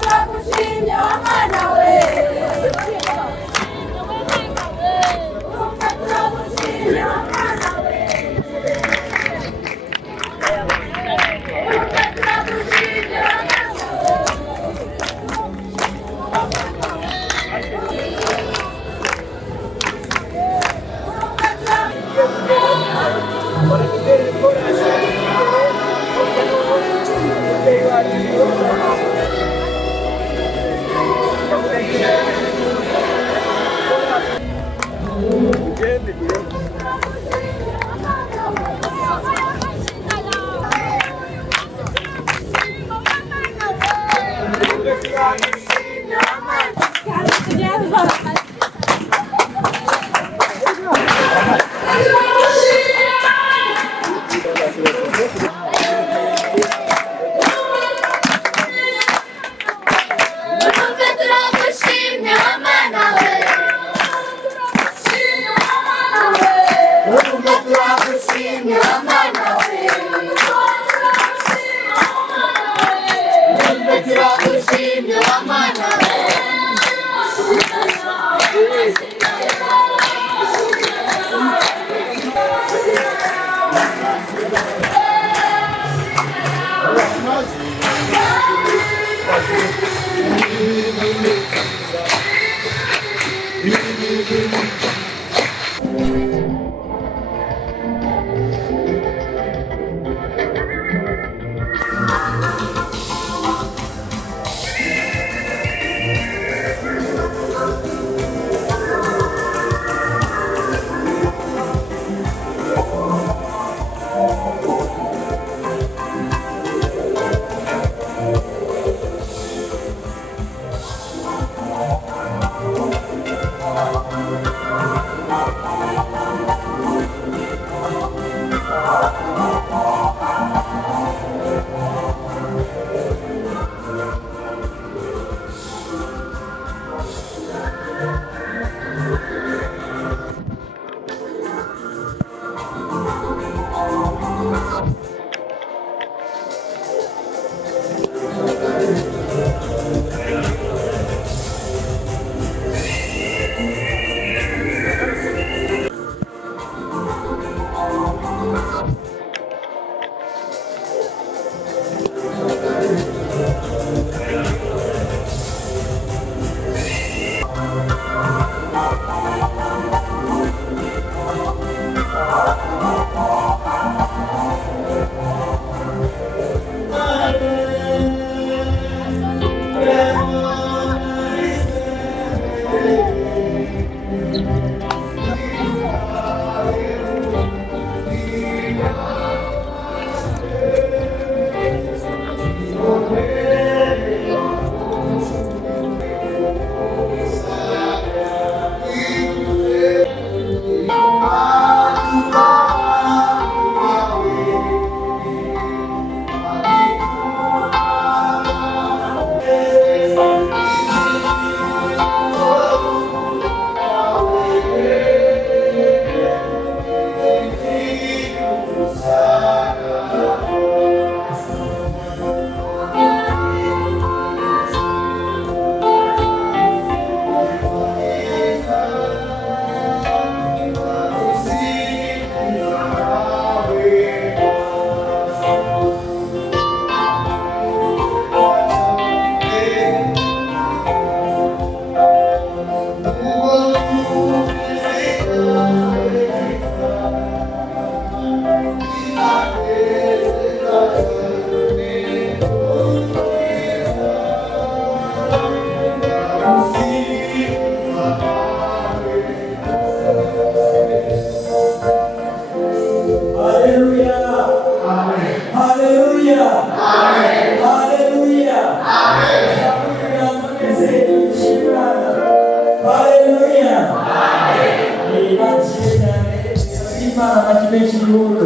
Turagushimye Mana we menshi y'umuntu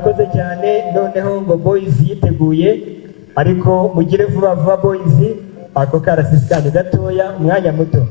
murakoze cyane. Noneho ngo boys yiteguye, ariko mugire vuba vuba boys, ako karasisikane gatoya, umwanya muto.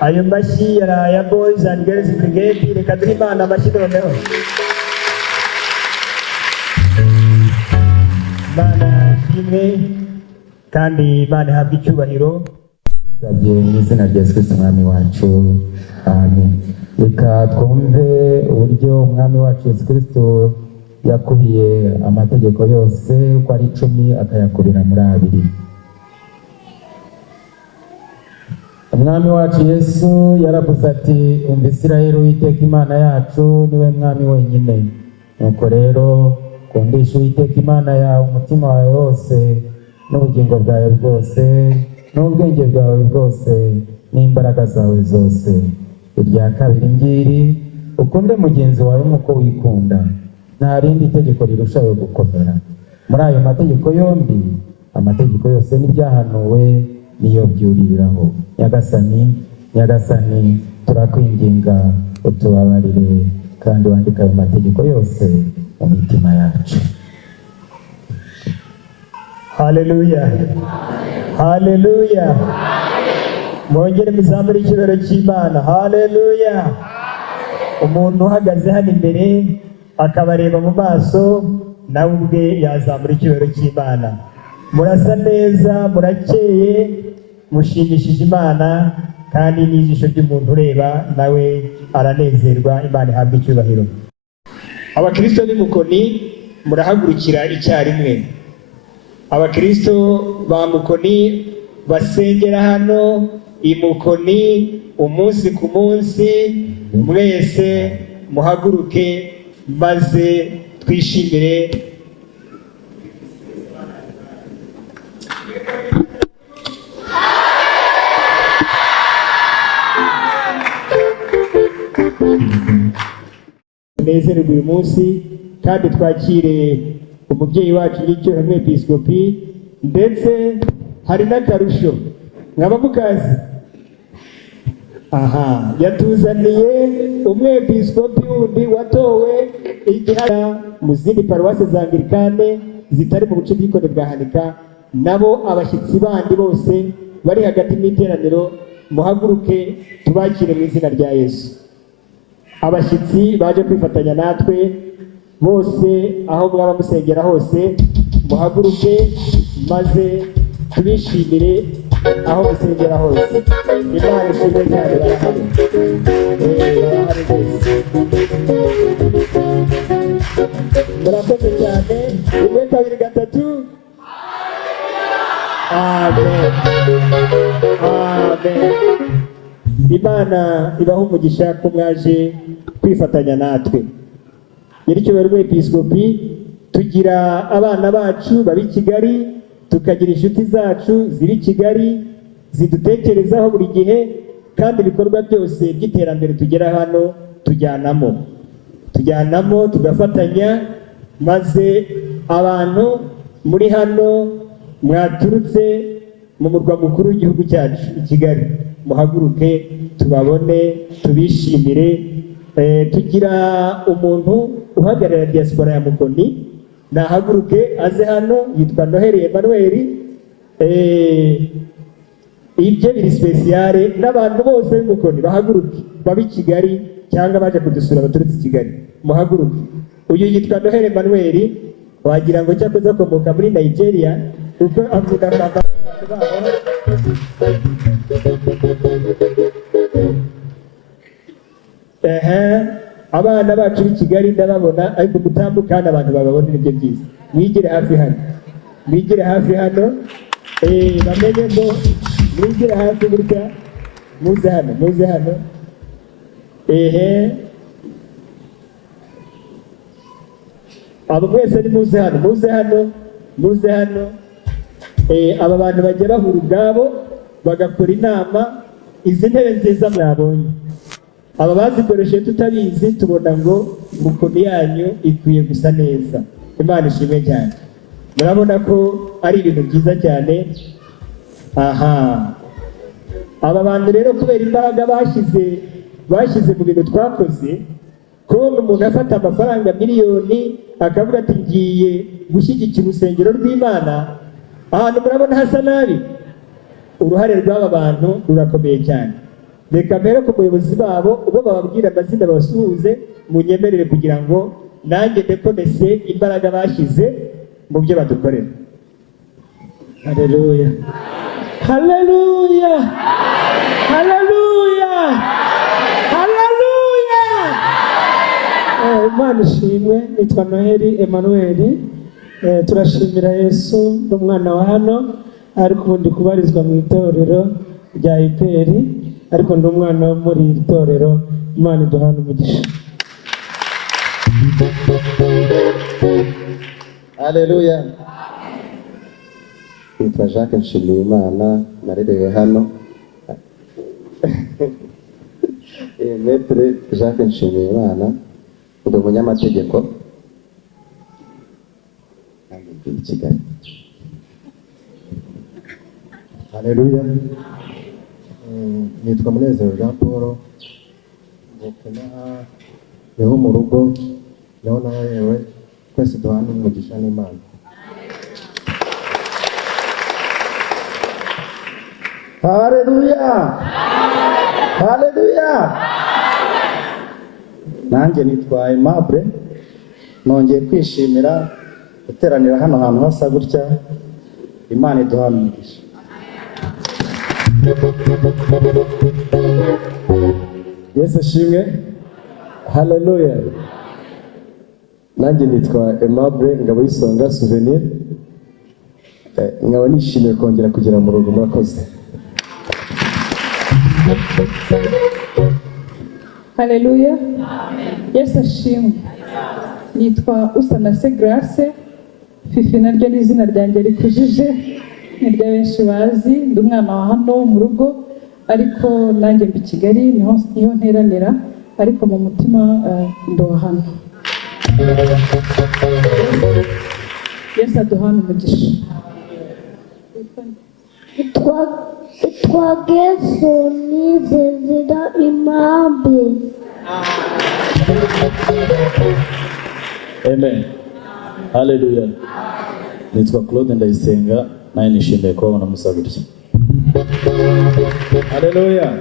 ayo mashyi ya Boys and Girls Brigade, reka duhe Imana amashyi noneho. Imana ishimwe kandi Imana ihabwe icyubahiro. Zabye mu izina rya Yesu Kristo umwami wacu, amen. Reka twumve uburyo umwami wacu Yesu Kristo yakubiye amategeko yose uko ari 10 akayakubira muri 2. Umwami wacu Yesu yaravuze ati, umva Isirayeli, Uwiteka Imana yacu niwe mwami wenyine. Nuko rero kundisha Uwiteka Imana yawe umutima wawe wose n'ubugingo bwawe bwose n'ubwenge bwawe bwose n'imbaraga zawe zose. Irya kabiri ngiri, ukunde mugenzi wawe nk'uko wikunda. Nta rindi tegeko rirushaho gukomera. Muri ayo mategeko yombi, amategeko yose n'ibyahanuwe niyo byuririraho. Nyagasani turakwinginga utubabarire kandi wandika ayo mategeko yose mu mitima yacu. Haleluya, haleluya. Mwongere muzamure icyubahiro cy'Imana. Haleluya. Umuntu uhagaze hano imbere akabareba mu maso, nawe ubwe yazamura icyubahiro cy'Imana. Murasa neza, murakeye, mushimishije Imana, kandi n'ijisho ry'umuntu ureba nawe aranezerwa. Imana ihabwe icyubahiro. Abakristo b'Imukoni murahagurukira icyarimwe. Abakristo ba Mukoni basengera hano Imukoni umunsi ku munsi, mwese muhaguruke maze twishimire tunezerwe uyu munsi, kandi twakire umubyeyi wacu n'icyubahiro umwepiskopi. Ndetse hari n'akarusho, mwaba mukazi? Aha, yatuzaniye umwepiskopi wundi watowe igihaya mu zindi paruwasi za Anglikane zitari mu buce bw'ikone bwa Hanika. Nabo abashyitsi bandi bose bari hagati mu iteraniro, muhaguruke tubakire mu izina rya Yesu. Abashyitsi baje kwifatanya natwe bose, aho mwaba musengera hose, muhaguruke maze tubishimire aho musengera hose. Imana ishimwe cyane, barahari. Barahari bose. Murakoze cyane. 1, 2, 3. Amen. Amen. Imana ibaha umugisha ko mwaje kwifatanya natwe. Nyiricyubahiro umwepiskopi, tugira abana bacu bari Kigali, tukagira inshuti zacu ziri Kigali zidutekerezaho buri gihe, kandi ibikorwa byose by'iterambere tugera hano tujyanamo tugafatanya, maze abantu muri hano mwaturutse mu murwa mukuru w'igihugu cyacu i Kigali, muhaguruke tubabone tubishimire. Tugira umuntu uhagarara diaspora ya Mukoni, nahaguruke aze hano, yitwa Noheli Emmanuel. Ibyo biri speciale, n'abantu bose b'Mukoni bahaguruke, babi Kigali cyangwa baje kudusura baturutse Kigali, muhaguruke. Uyu yitwa Noheli Emmanuel, wagira ngo cyakoze akomoka muri Nigeria kuko avuga baba. Abana bacu b'i Kigali ndababona, ariko gutambuka abantu bababona nibyo byiza. Mwigire hafi hano, mwigire hafi hano, bamenye ngo mwigire hafi gutya. Muze hano, muze hano. Abo mwese ni muze hano, muze hano, muze hano. Aba bantu bajya bahura ubwabo bagakora inama. Izi ntebe nziza mwabonye, aba bazikoresheje tutabizi, tubona ngo Mukoni yanyu ikwiye gusa neza. Imana ishimwe cyane. Murabona ko ari ibintu byiza cyane. Aha, aba bantu rero kubera imbaraga bashyize mu bintu twakoze, kubona umuntu afata amafaranga miliyoni akavuga ati ngiye gushyigikira urusengero rw'Imana, ahantu murabona hasa nabi. Uruhare rw'aba bantu rurakomeye cyane. reka mbere ku bayobozi babo ubwo bababwira amazina basuhuze munyemerere kugira ngo nanjye ndekonese imbaraga bashyize mu byo badukorera. Haleluya, haleluya, haleluya, haleluya. Imana ishimwe. Nitwa Noheli Emmanuel. Turashimira Yesu n'umwana wa hano, ariko ubundi kubarizwa mu itorero rya IPR, ariko ndi umwana wo muri iri torero. Imana iduhana umugisha. Haleluya. Nitwa Jacques Nshimiyimana, narerewe hano. Maître Jacques Nshimiyimana, ndi umunyamategeko i Kigali. Haleluya. Nitwa Munezero Jean Paul, niho mu rugo, niho naherewe. Twese duhana umugisha n'Imana. Haleluya, haleluya. Nanjye nitwa Aimable, nongeye kwishimira guteranira hano hantu hasa gutya. Imana iduhana umugisha. Yesu ashimwe. Haleluya. Nanjye nitwa Aimable Ngaboyisonga Souvenir. Nkaba nishimiye kongera kugera mu rugo. Murakoze. Haleluya. Yesu ashimwe. Nitwa Usanase Grace. Fifi naryo ni izina ryanjye rikujije, niryo benshi bazi. Ndi umwana wa hano mu rugo, ariko nanjye mbi Kigali, niho nteranira, ariko mu mutima ndi wa hano. Yesu aduhana umugisha. Itwagesoni zenzira Aimable. Amen. Haleluya. Nitwa Claude Ndayisenga, naye nishimiye kubabona musa gutya. Haleluya,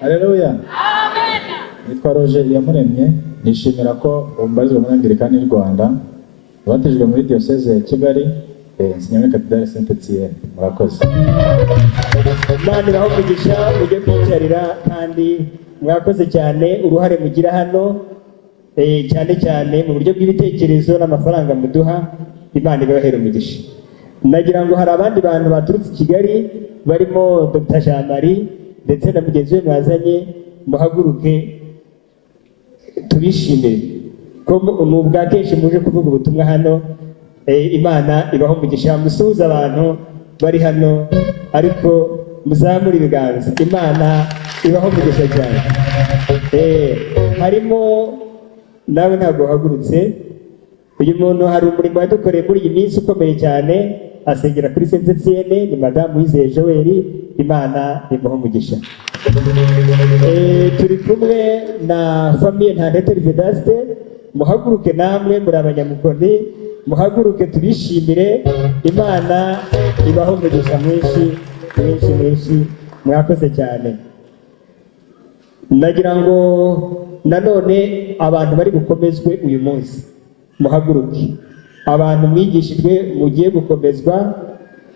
haleluya. Amen. Nitwa Roger Iyamuremye, nishimira ko umbarizwa muri Anglikani y'u Rwanda, batejwe muri diocese ya Kigali, Sinyame Cathedral Saint Etienne. Murakoze. Imana ibaho umugisha, mujye kwicarira kandi mwakoze cyane uruhare mugira hano, cyane cyane mu buryo bw'ibitekerezo n'amafaranga muduha. Imana ibahera umugisha. Nagira ngo hari abandi bantu baturutse i Kigali barimo Dr. Jean Marie ndetse na mugenzi we mwazanye, muhaguruke tubishimire ko ni ubwa kenshi muje kuvuga ubutumwa hano. Imana ibaho umugisha. Musuhuze abantu bari hano, ariko muzamure ibiganza. Imana ibaho umugisha cyane. Harimo nawe ntabwo uhagurutse. Uyu muntu hari umurimo yadukoreye muri iyi minsi ukomeye cyane, asengera kuri Saint Etienne, ni Madamu Wizeye Joel. Imana imuhe umugisha. Turi kumwe na famille Ntantete Vedaste. Muhaguruke namwe muri abanyamukoni, muhaguruke tubishimire. Imana ibahe umugisha mwinshi mwinshi mwinshi. Mwakoze cyane. Nagira ngo nanone abantu bari gukomezwe uyu munsi muhaguruke. Abantu mwigishijwe mugiye gukomezwa,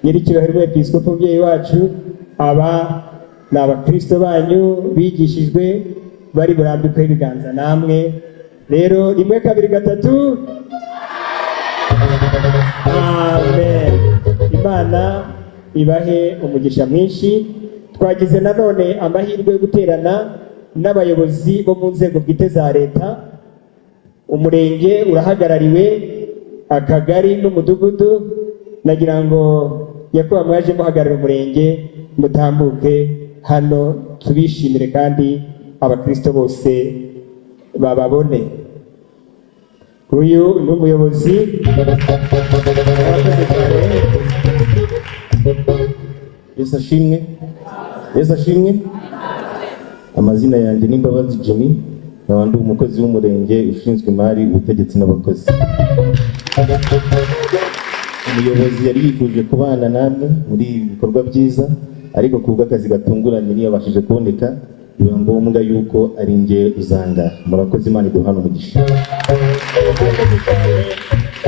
nyiricyubahiro umwepiskopi umubyeyi wacu, aba ni abakristo banyu bigishijwe, bari burambikweho ibiganza namwe. Rero 1 2 3. Amen. Imana ibahe umugisha mwinshi. Twagize nanone amahirwe yo guterana n'abayobozi bo mu nzego bwite za leta. Umurenge urahagarariwe, akagari n'umudugudu. Nagira ngo yakuba mwaje muhagarara umurenge, mutambuke hano tubishimire kandi abakristo bose bababone. Uyu ni umuyobozi. Yesu ashimwe. Yesu ashimwe. Amazina yanjye ni Mbabazi Jimmy, nkaba ndi umukozi w'umurenge ushinzwe imari, ubutegetsi n'abakozi. Umuyobozi yari yifuje kubana namwe muri ibi bikorwa byiza, ariko kubwo akazi gatunguranye ntiyabashije kuboneka, biba ngombwa yuko ari njye uzanga. Murakoze, Imana iduhana umugisha.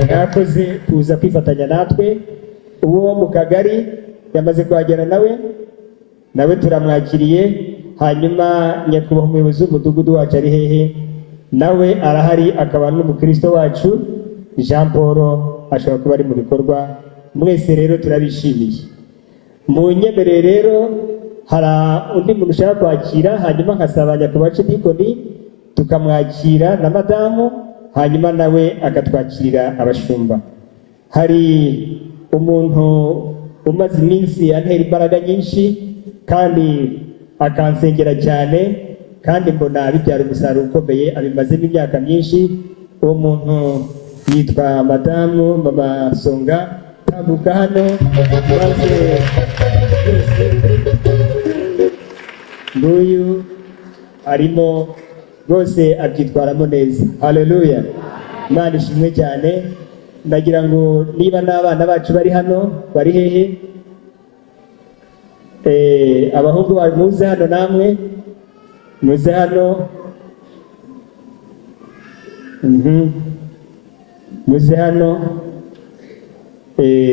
mwakoze kuza kwifatanya natwe. Uwo mu kagari yamaze kuhagera nawe turamwakiriye. Hanyuma nyakubahwa umuyobozi w'umudugudu wacu ari hehe? Nawe arahari, akaba n'umukristo wacu Jean Paul, ashobora kuba ari mu bikorwa. Mwese rero turabishimiye. Mu nyemerere rero hari undi muntu ushaka kwakira, hanyuma nkasaba nyakubahwa Cidikoni tukamwakira na madamu, hanyuma nawe akatwakirira abashumba. Hari umuntu umaze iminsi antera imbaraga nyinshi kandi akansengera cyane, kandi mbona bibyara umusaruro ukomeye, abimazemo imyaka myinshi. Uwo muntu yitwa madamu Mama Songa. Tambuka hano maze nguyu arimo rwose abyitwaramo neza. Haleluya, Imana ishimwe cyane. Ndagira ngo niba n'abana bacu bari hano, bari hehe? Abahungu bari muze hano, namwe muze hano. Muze hano.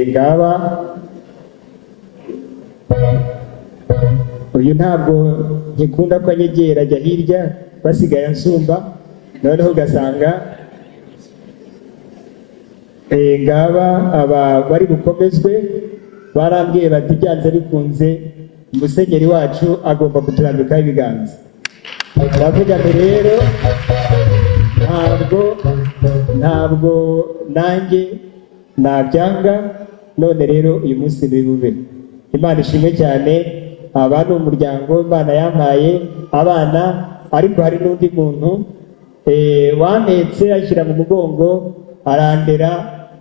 Ngaba uyu ntabwo nkikunda ko anyegera, ajya hirya basigaye ansumba, noneho ugasanga ngaba aba bari bukomezwe. Barambwiye bati byanze bikunze musenyeri wacu agomba kuturambikaho ibiganza. Ndavuga ngo rero ntabwo nanjye nabyanga. None rero uyu munsi bibube. Imana ishimwe cyane. Aba ni umuryango Imana yampaye abana, ariko hari n'undi muntu wampetse ashyira mu mugongo arandera.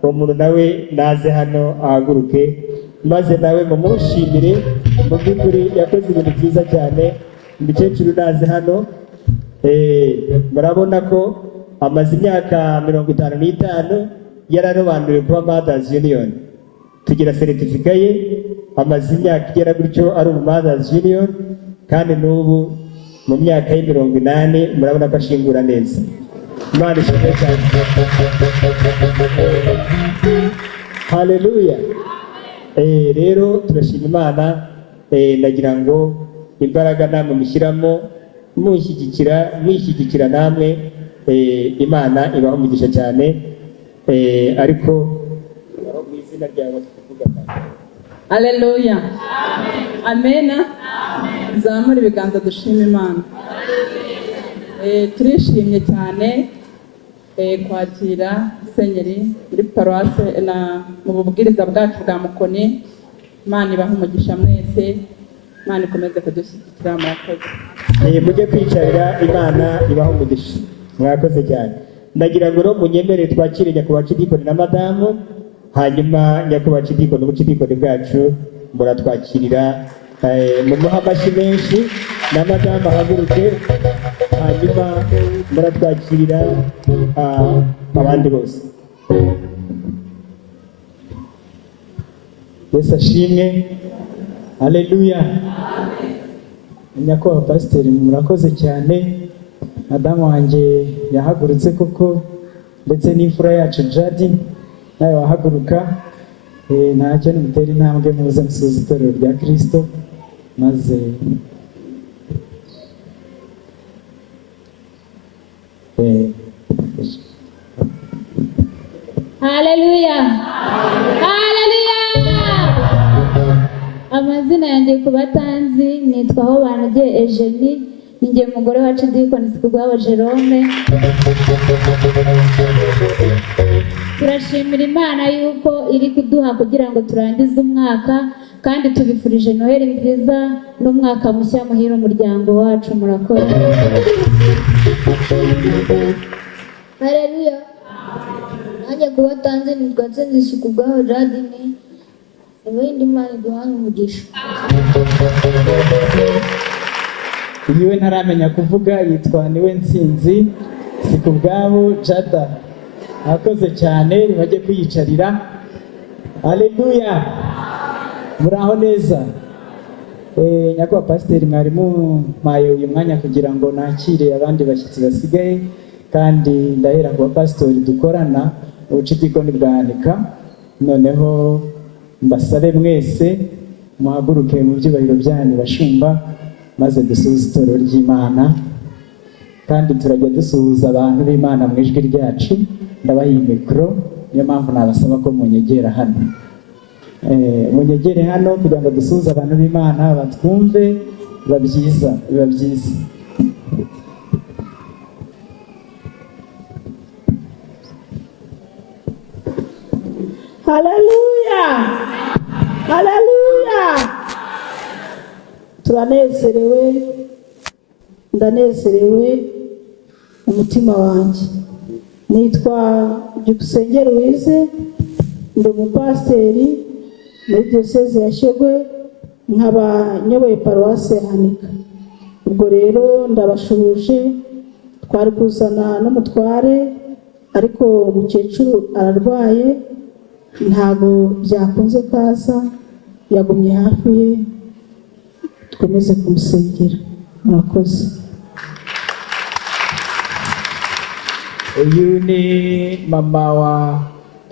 Uwo muntu nawe naze hano ahaguruke, maze nawe mumushimire. Mu by'ukuri yakoze ibintu byiza cyane. Umukecuru naze hano. Murabona ko amaze imyaka 55 yararobanuriwe kuba Mothers Union. Tugira seritifika ye, amaze imyaka igera gutyo ari umu Mothers Union, kandi n'ubu mu myaka ye 80 murabona ko ashingura neza. Imana ishimwe cyane. Haleluya. Rero turashima Imana. Ndagira ngo imbaraga namwe mushyiramo, mwishyigikira namwe, Imana ibaho umugisha cyane. Ariko mu izina ryawe tuvuga Haleluya. Amena. Zamura ibiganza dushima Imana. Turishimye cyane kwakira Musenyeri muri paruwase mu bubwiriza bwacu bwa Mukoni. Imana ibaha umugisha mwese. Imana ikomeze kudushyigikira. Murakoze. Mujye kwicarira. Imana ibaha umugisha. Mwakoze cyane. Ndagira ngo munyemere twakire nyakubahwa Cidikoni na madamu, hanyuma nyakubahwa Cidikoni n'ubucidikoni bwacu muratwakirira. Mumuha amashyi menshi na madamu ahaguruke, hanyuma muratwakirira abandi bose. Yesu ashimwe. Haleluya. Nyakubahwa pasiteri murakoze cyane. Madamu wanjye yahagurutse koko, ndetse n'imfura yacu Jadi nawe wahaguruka. Ntacyo nimutera intambwe muze musubize itorero rya Kristo, maze Haleluya. Haleluya. Amazina yanjye ku batanzi nitwa Hobanogeye Eugenie, ninjye umugore wa Cidikoni Sikugwabo Jerome. Turashimira Imana yuko iri kuduha kugira ngo turangize umwaka, kandi tubifurije Noheli nziza n'umwaka mushya muhira umuryango wacu. Murakoze. Haleluya. Nanjye kuba tanze nitwa Nsenzi Sikugwabo Jadine. Ibindi Imana iduhana umugisha. Uyu we ntaramenya kuvuga yitwa Niwe Nsinzi Sikugwabo Jada. Murakoze cyane. Bajye kwiyicarira. Haleluya. Muraho neza. nyakubahwa pasiteri mwarimu mpaye uyu mwanya kugira ngo nakire abandi bashyitsi basigaye, kandi ndahera ku bapasitori dukorana ubucidikoni bwa Hanika. Noneho mbasabe mwese muhaguruke mu byubahiro byanyu bashumba, maze dusuhuze itorero ry'Imana, kandi turajya dusuhuza abantu b'Imana mu ijwi ryacu. Ndabaha iyi mikoro, niyo mpamvu nabasaba ko munyegera hano, munyegere hano kugira ngo dusuhuze abantu b'Imana batwumve. Biba byiza. Haleluya, haleluya. Turanezerewe, ndanezerewe umutima wanjye. Nitwa Byukusenge Louise, ndi umupasiteri muri diyoseze ya Shyogwe, nkaba nyoboye paruwasi ya Hanika. Ubwo rero ndabashubuje, twari kuzana n'umutware ariko umukecuru ararwaye, ntabwo byakunze kaza, yagumye hafi ye, twemeze kumusengera. Murakoze. Uyu ni mama wa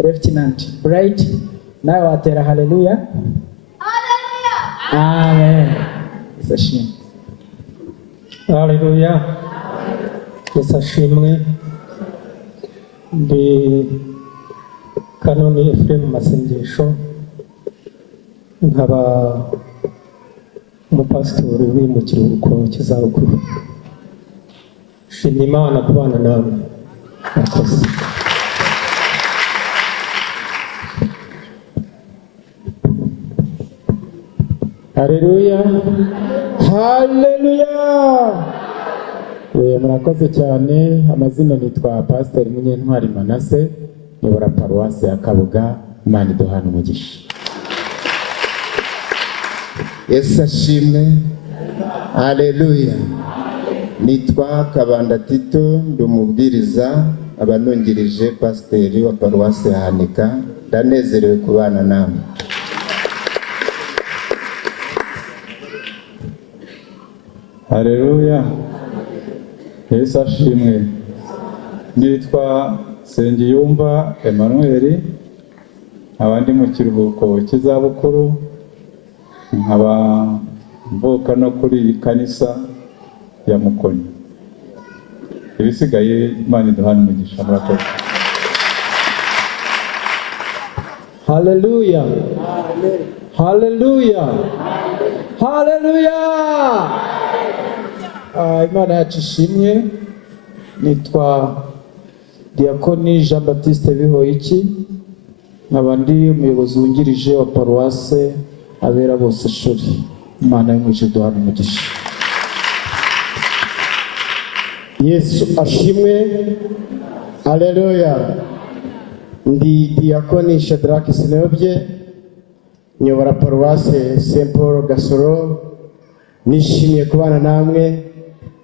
Lieutenant Bright, nawe watera haleluya. Haleluya. Amen. Isashimwe. Haleluya. Isashimwe. Ndi Kanoni Ephraim Masengesho, nkaba umupasitori uri mu kiruhuko cy'izabukuru. Shimye Imana kubana namwe. Murakoze. Haleluya. Haleluya. Murakoze cyane. Amazina nitwa Pasiteri Munyentwari Manase, nyobora paruwasi ya Kabuga. Imana iduhane umugisha. Yesu ashimwe. Haleluya. Nitwa Kabanda Tito, ndi umubwiriza abanungirije pasiteri wa paruwasi ya Hanika. Ndanezerewe kubana namwe. Haleluya. Yesu ashimwe. Nitwa Sengiyumva Emmanuel, abandi mu kiruhuko cy'izabukuru, nkaba mvuka no kuri kanisa ya Mukoni. Ibisigaye Imana iduhane umugisha. Murakoze. Haleluya. Haleluya. Haleluya. Imana yacu ishimwe. Nitwa Diakoni Jean Baptiste Bihoyiki, nkaba ndi umuyobozi wungirije wa paruwase Abera Bose Shuri. Imana y'umwijuru iduhane umugisha. Yesu ashimwe. Haleluya. Ndi Diakoni Shadrach Sinobye, nyobora paruwase Saint Paul Gasoro. Nishimiye kubana namwe,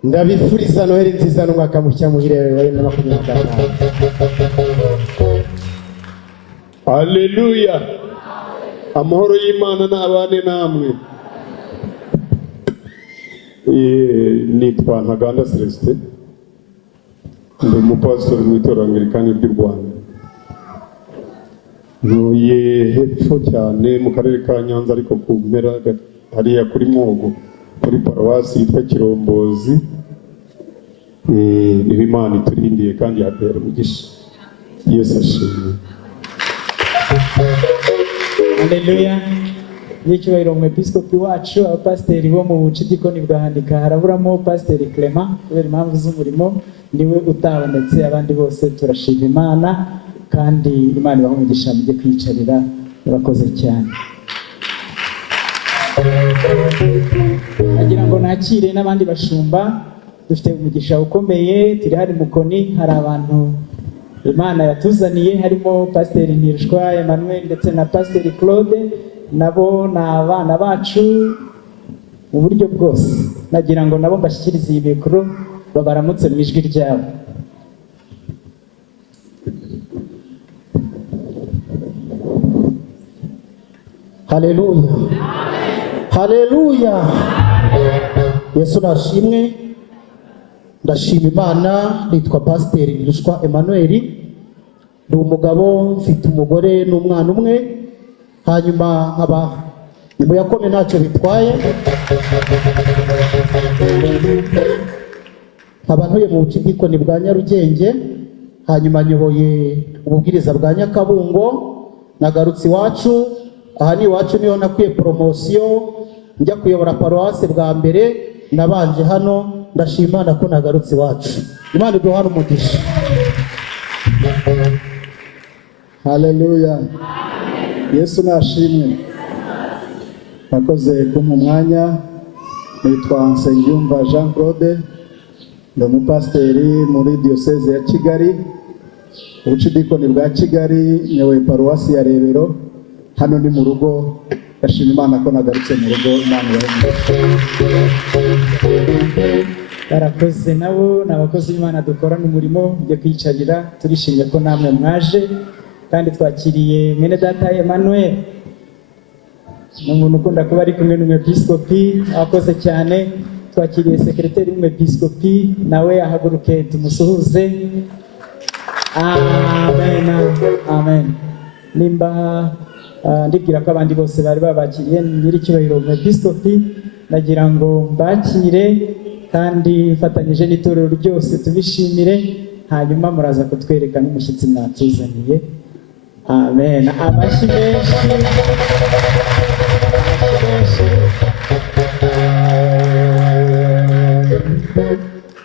ndabifuriza Noheli nziza n'umwaka mushya muhire wa 2025. Haleluya. Amahoro y'Imana n'abane namwe. Nitwa Ntaganda Celestin, ndi umupasitori mu itorero Anglikani ry'u Rwanda. Ntuye hepfo cyane mu karere ka Nyanza, ariko ku mpera hariya kuri Mwogo, kuri paruwasi yitwa Kirombozi. Niho Imana iturindiye kandi yatera umugisha. Yesu ashimwe. Haleluya. N'icyubahiro umwepiskopi wacu, abapasiteri bo mu bucidikoni bwa Hanika haraburamo Pasiteri Clement kubera impamvu z'umurimo, niwe utabonetse. Abandi bose turashima Imana, kandi Imana ibahe umugisha mujye kwiyicarira. Murakoze cyane. Nagira ngo nakire n'abandi bashumba. Dufite umugisha ukomeye, turi hari Mukoni, hari abantu Imana yatuzaniye, harimo Pasiteri Ntirushwa Emmanuel ndetse na Pasiteri Claude. Nabo ni abana bacu mu buryo bwose. Nagira ngo nabo mbashyikirize iyi mikoro babaramutse mu ijwi ryabo. Haleluya. haleluya. Yesu nashimwe. Ndashima Imana. Nitwa Pasiteri Ngirushwa Emmanuel, ndi umugabo, mfite umugore n'umwana umwe, hanyuma nkaba nimuyakome ntacyo bitwaye, nkaba ntuye mu bucidikoni bwa Nyarugenge, hanyuma nyoboye ububwiriza bwa Nyakabungo. Nagarutse iwacu, aha ni iwacu niho nakwiye poromosiyo njya kuyobora paruwase bwa mbere, nabanje hano. Ndashima Imana ko nagarutse iwacu. Imana iduhane umugisha. Haleluya. Yesu nashimwe. Nakoze kumpa umwanya. Nitwa Nsengiyumva Jean Claude, ndi umupasiteri muri diyoseze ya Kigali, ubucidikoni bwa Kigali, nyoboye paruwasi ya Rebero. Hano ni mu rugo. Ndashima Imana ko nagarutse mu rugo. Imana barakoze nabo ni abakozi b'Imana dukorana umurimo byo kwicarira. Turishimye ko namwe mwaje, kandi twakiriye mwene data Emmanuel, ni umuntu ukunda kuba ari kumwe n'umwepiskopi. Akoze cyane. Twakiriye sekreteri w'umwepiskopi, nawe ahaguruke tumusuhuze. Amen, amen. Nimba ndibwira ko abandi bose bari babakiriye, nyiricyubahiro umwepiskopi, nagira ngo mbakire kandi mfatanyije n'itorero ryose tubishimire, hanyuma muraza kutwereka n'umushyitsi mwatuzaniye. Amen. Amashyi menshi.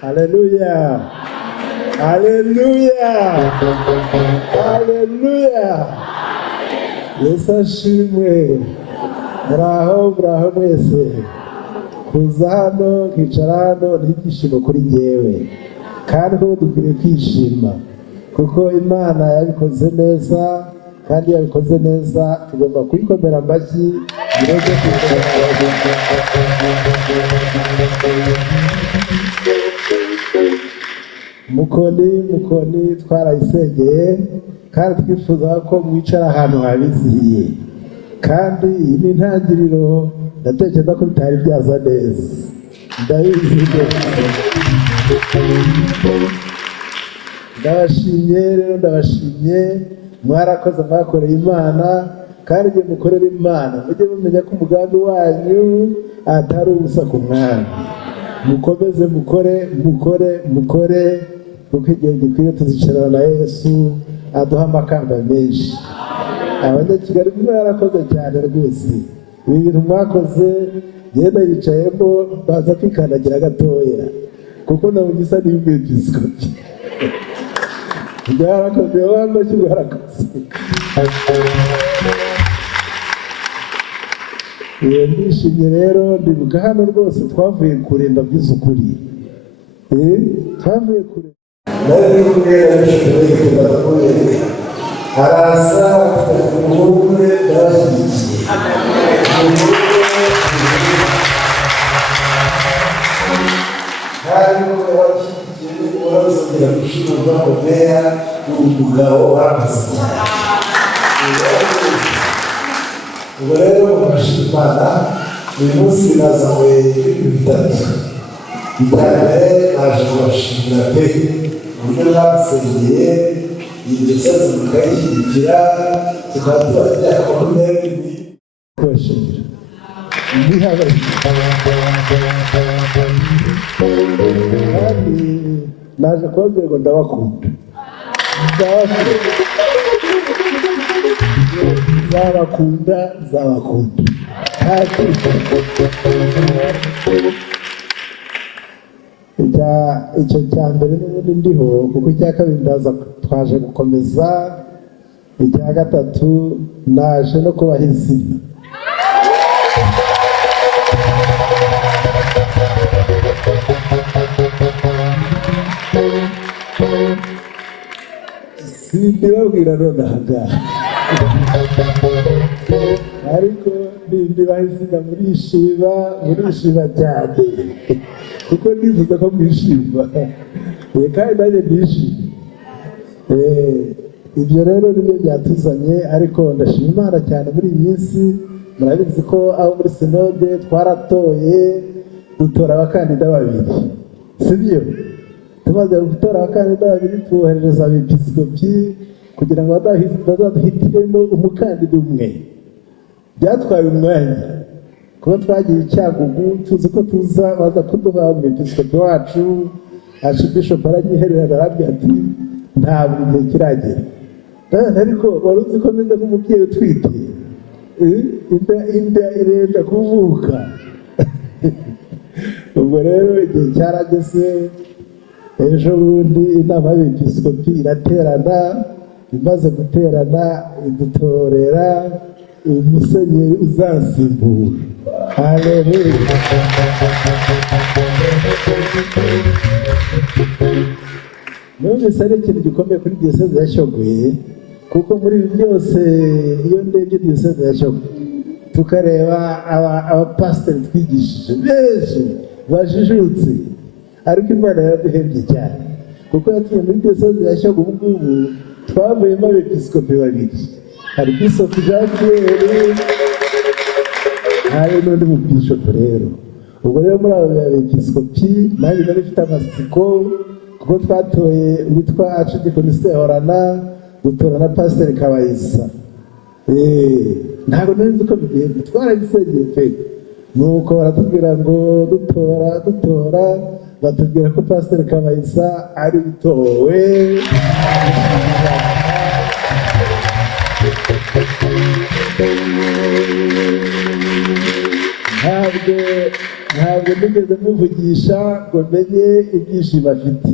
Haleluya. Haleluya. Haleluya. Yesu ashimwe. Muraho mwese. Kuza hano, kwicara hano ni ibyishimo kuri njyewe, kandi ko dukwiriye kwishima kuko Imana yabikoze neza, kandi yabikoze neza tugomba kuyikomera amashyi. Mukoni twarayisengeye, kandi twifuza ko mwicara ahantu habizihiye, kandi iyi ni intangiriro. Ndatekereza ko bitari byaza neza, ndabizi neza. Ndabashimye rero, ndabashimye. Mwarakoze, mwakoreye Imana, kandi igihe mukorera Imana mujye mumenya ko umugambi wanyu atari ubusa ku mwami. Mukomeze mukore, kuko igihe gikwiye tuzicarana na Yesu aduha amakamba menshi. Abanyakigali mwarakoze cyane rwose. Ibi bintu mwakoze, ngenda yicayemo baza kwikandagira gatoya, kuko nabonye isa n'umwepiskopi. Byarakoze, wamashyi bwarakoze. Ndishimye rero, ndibuka hano rwose twavuye kure, ndabwiza ukuri. Twavuye kure. Nari kubwira n'ishoboye kubakorera. Haraza umugore ndabashyigikiye. Harimo abashyigikiye barasabira gushyirwa mu meya n'umugabo wamaze. Ubwo rero mufashe Imana, uyu munsi nazawe ibintu bitatu. Icya mbere naje kubashimira pe uburyo mwasengeye, iyi misozi mukayishyigikira, tukaba tubajya kubonera kubashimira. Kandi naje kubabwira ngo ndabakunda. Nzabakunda. Icyo cya mbere n'ubundi ndiho, kuko icya kabiri twaje gukomeza. Icya gatatu naje no kubaha izina. Sindibabwira nonaha ngaha, ariko nindibaha izina murishima cyane, kuko nifuza ko mwishima, kandi nanjye ndishima. Ibyo rero nibyo byatuzanye, ariko ndashima Imana cyane muri iyi minsi murabizi ko aho muri sinode twaratoye dutora abakandida babiri, sibyo? Tumaze gutora abakandida babiri tuboherereza abepiskopi kugira ngo bazaduhitiremo umukandida umwe. Byatwaye umwanya kuba twagiye icyagugu tuzi ko baza kuduha umwepiskopi wacu Archbishop aranyiherera arabwira ati ntabwo igihe kiragera. Ariko wari uzi ko meze nk'umubyeyi utwite, inda irenda kuvuka. Ubwo rero igihe cyarageze, ejo bundi inama y'abepiskopi iraterana, imaze guterana idutorera umusenyeri uzasimbura. Haleluya. Numvise ari ikintu gikomeye kuri diyoseze ya Shyogwe, kuko muri ibi byose iyo ndebye diyoseze ya Shyogwe tukareba abapasiteri twigishije benshi bajijutse, ariko Imana yaraduhembye cyane, kuko yatumye muri diyoseze ya Shyogwe ubu ngubu twavuyemo abepiskopi babiri, hari Bishop Jean Pierre hari n'undi mubishopu. Rero ubwo rero muri abo bepiskopi nanjye nari mfite amatsiko, kuko twatoye uwitwa Archdiaconiste Horana dutora na Pasiteri Kabayisa. Ntabwo nari nzi uko bigenda, twaragisengeye pe. Nuko baratubwira ngo dutora batubwira ko Pasiteri Kabayisa ari utowe. Ntabwo nigeze muvugisha ngo menye ibyishimo afite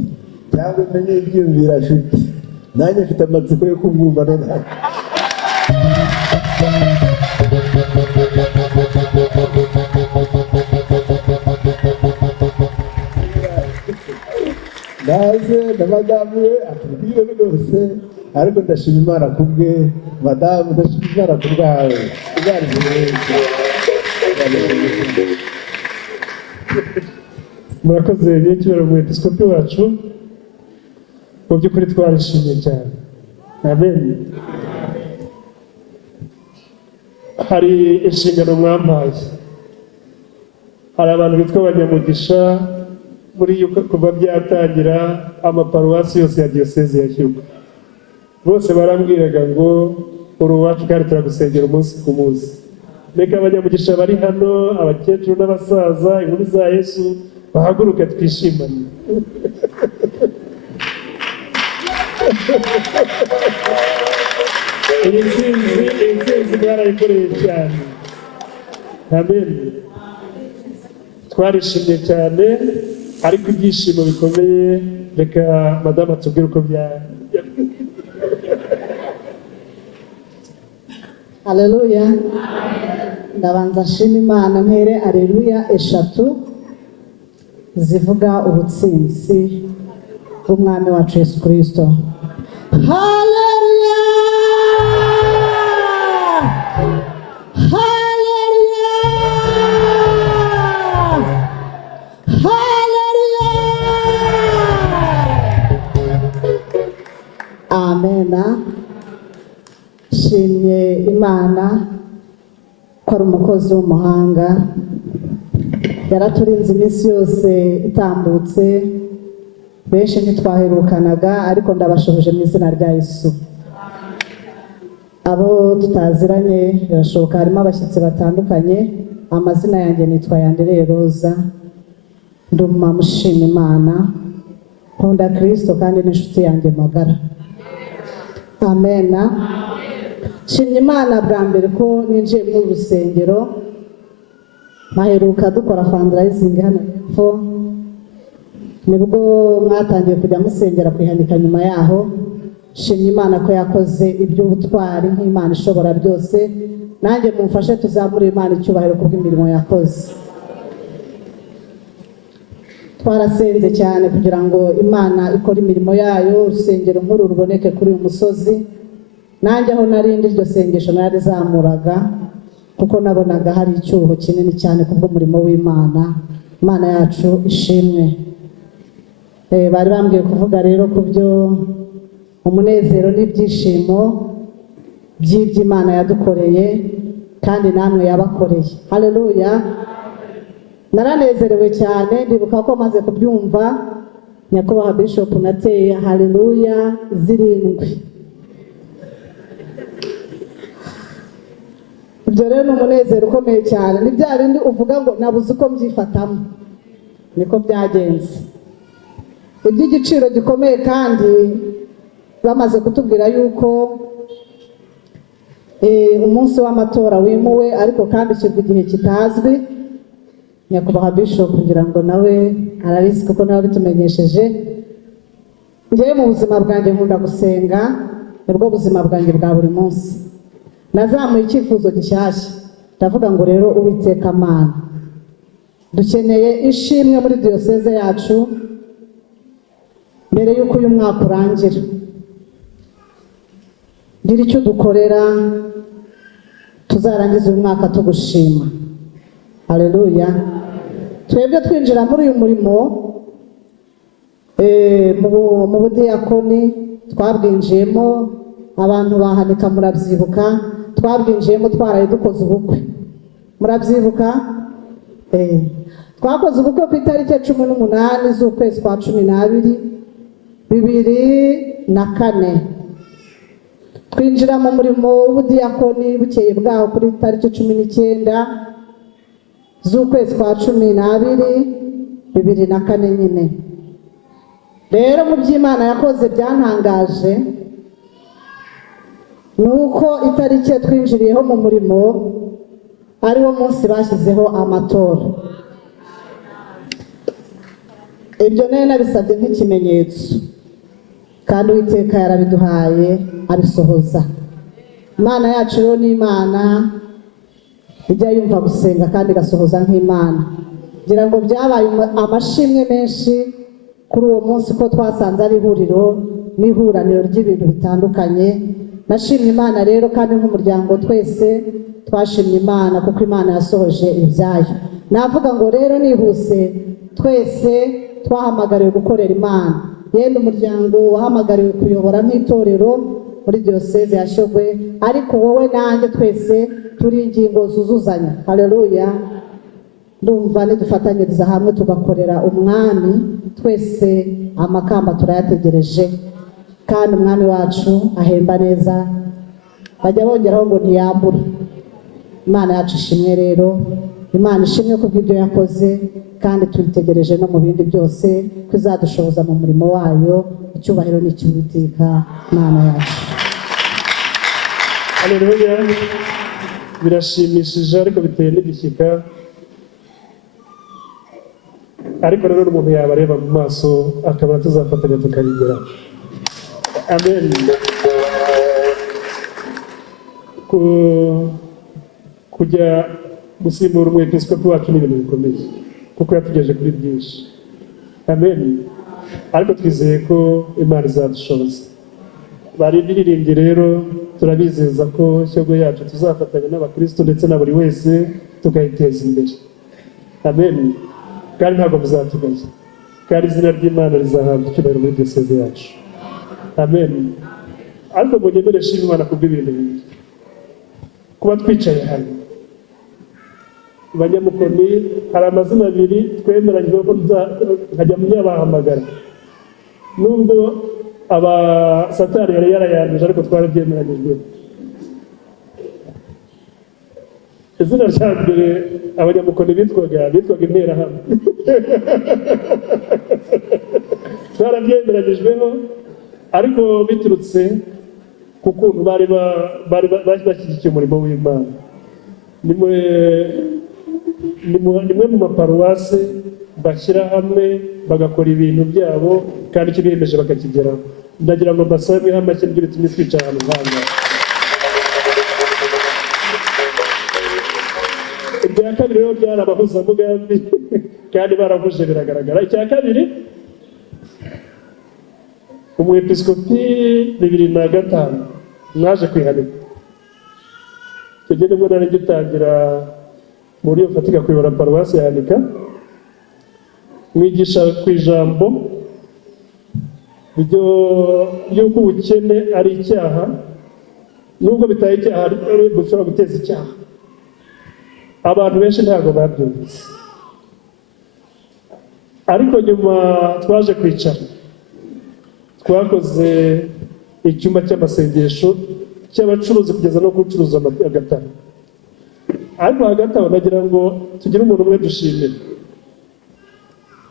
cyangwa menye ibyiyumviro afite. Nanjye mfite amatsiko yo kumwumva nonaha. Naze na madamu we atubwire rwose, ariko ndashima Imana kubwe. Madamu, ndashima Imana kubwawe. Murakoze n'icyubahiro mu episkopi wacu, mu by'ukuri twarishimye cyane. Amen. Hari inshingano mwampaye, hari abantu bitwa abanyamugisha muri kuva byatangira amaparuwasi yose ya diyoseze ya Shyogwe, bose barambwiraga ngo uri uwacu kandi turagusengera umunsi ku munsi. Reka abanyamugisha bari hano, abakecuru n'abasaza, inkuru za Yesu, bahaguruke twishimane. Iyi ntsinzi mwarayikoreye cyane. Amen. Twarishimye cyane, ariko ibyishimo bikomeye, reka madamu atubwire uko byari. Haleluya. Ndabanza nshima Imana mpere aleluya eshatu zivuga ubutsinzi bw'umwami wacu Yesu Kristo. Haleluya! Haleluya! Haleluya! Amena. Nshimye Imana ko ari umukozi w'umuhanga, yaraturinze iminsi yose itambutse, benshi ntitwaherukanaga, ariko ndabashoboje mu izina rya Yesu. Abo tutaziranye birashoboka, harimo abashyitsi batandukanye. Amazina yanjye nitwa Yandereye Roza, ndi umumama ushima Imana, nkunda Kristo kandi n'inshuti yanjye magara. Amena. Nshimye Imana bwa mbere ko ninjiye mu rusengero, maheruka dukora fundraising hano hepfo, nibwo mwatangiye kujya musengera kwihanika. Nyuma yaho nshimye Imana ko yakoze iby'ubutwari nk'Imana ishobora byose, nanjye mumfashe tuzamure Imana icyubahiro kubw'imirimo yakoze. Twarasenze cyane kugira ngo Imana ikore imirimo yayo, urusengero nkuru ruboneke kuri uyu musozi. Nanjye aho narindi iryo sengesho narizamuraga, kuko nabonaga hari icyuho kinini cyane kubw'umurimo w'Imana. Imana yacu ishimwe. Bari bambwiye kuvuga rero ku byo umunezero n'ibyishimo by'iby'Imana yadukoreye, kandi namwe yabakoreye. Haleluya. Naranezerewe cyane, ndibuka ko maze kubyumva nyakubahwa Bishop nateye haleluya 7. Ibyo rero ni umunezero ukomeye cyane, ni bya bindi uvuga ngo nabuze uko mbyifatamo, niko byagenze. Iby'igiciro gikomeye kandi bamaze kutubwira yuko umunsi w'amatora wimuwe, ariko kandi ushyirwa igihe kitazwi. Nyakubahwa Bishop kugira ngo nawe arabizi kuko nawe bitumenyesheje. Njyewe mu buzima bwanjye nkunda gusenga, nibwo buzima bwanjye bwa buri munsi. Nazamuye icyifuzo gishyashya, ndavuga ngo rero Uwiteka Mana, dukeneye ishimwe muri diyoseze yacu mbere y'uko uyu mwaka urangira. Gira icyo dukorera tuzarangiza uyu mwaka tugushima. Haleluya. Twebwe twinjira muri uyu murimo mu budiyakoni twabwinjiyemo, abantu bahanika murabyibuka, twabwinjiyemo twaraye dukoze ubukwe, murabyibuka. Twakoze ubukwe ku itariki 18 z'ukwezi kwa 12 2004. Twinjira mu murimo w'ubudiyakoni bukeye bwaho kuri tariki 19 z'ukwezi kwa 12 2004 nyine. Rero mu by'Imana yakoze byantangaje nuko itariki twinjiriyeho mu murimo ari wo munsi bashyizeho amatora. Ibyo nari nabisabye nk'ikimenyetso, kandi Uwiteka yarabiduhaye abisohoza. Imana yacu rero ni Imana ijya yumva gusenga kandi igasohoza nk'Imana. Ngira ngo byabaye amashimwe menshi kuri uwo munsi ko twasanze ari ihuriro n'ihuraniro ry'ibintu bitandukanye. Nashimye Imana rero, kandi nk'umuryango twese twashimye Imana kuko Imana yasohoje ibyayo. Navuga ngo rero nihuse twese twahamagariwe gukorera Imana. Yenda umuryango wahamagariwe kuyobora nk'itorero muri diyoseze ya Shyogwe, ariko wowe nanjye twese turi ingingo zuzuzanya. Haleluya. Ndumva nidufatanyiriza hamwe tugakorera umwami, twese amakamba turayategereje, kandi umwami wacu ahemba neza, bajya bongeraho ngo ntiyambura. Imana yacu ishimwe rero, Imana ishimwe ku bw'ibyo yakoze, kandi tuyitegereje no mu bindi byose ko izadushoboza mu murimo wayo. Icyubahiro ni icy'Uwiteka Imana yacu. Haleluya. Birashimishije ariko biteye n'igishyika, ariko rero umuntu yabareba mu maso akaba tuzafatanya tukabigera. Amen. Kujya gusimbura umwepiskopi wacu ni ibintu bikomeye kuko yatugejeje kuri byinshi. Amen. Ariko twizeye ko Imana izadushoboza. Bari biririmbye rero, turabizeza ko Shyogwe yacu tuzafatanya n'abakristo ndetse na buri wese tukayiteza imbere. Amen. Kandi ntabwo bizatugaye, kandi izina ry'Imana rizahabwa icyubahiro muri diyoseze yacu. Amen. Ariko munyemere shima Imana kubw'ibintu bibiri. Kuba twicaye hano Banyamukoni, hari amazina abiri twemeranyijwe ko nkajya munyabahamagara, nubwo Satani yari yarayanduje ariko twarabyemeranyijwe. Izina rya mbere Abanyamukoni bitwaga Interahamwe. Twarabyemeranyijweho, ariko biturutse ku kuntu bari bashyigikiye umurimo w'Imana. Nimwe mu maparuwase bashyira hamwe bagakora ibintu byabo, kandi icyo biyemeje bakakigeraho. Ndagira ngo mbasabe amashyi n'ibyo bitumye twicara ahantu nk'aha. Ibya kabiri rero byari abahuzamugambi kandi barahuje biragaragara. Icya kabiri, umwepiskopi 2005 mwaje kwihanika. Icyo gihe nibwo nari gitangira muri iyo fatika kuyobora paruwasi ya Hanika, mwigisha ku ijambo y'uko ubukene ari icyaha, nubwo bitaye icyaha bushobora guteza icyaha. abantu benshi ntabwo babyumvise, ariko nyuma twaje kwicara twakoze icyumba cy'amasengesho cy'abacuruzi kugeza no gucuruza agataro. Ariko hagati aho nagira ngo tugire umuntu umwe dushimira.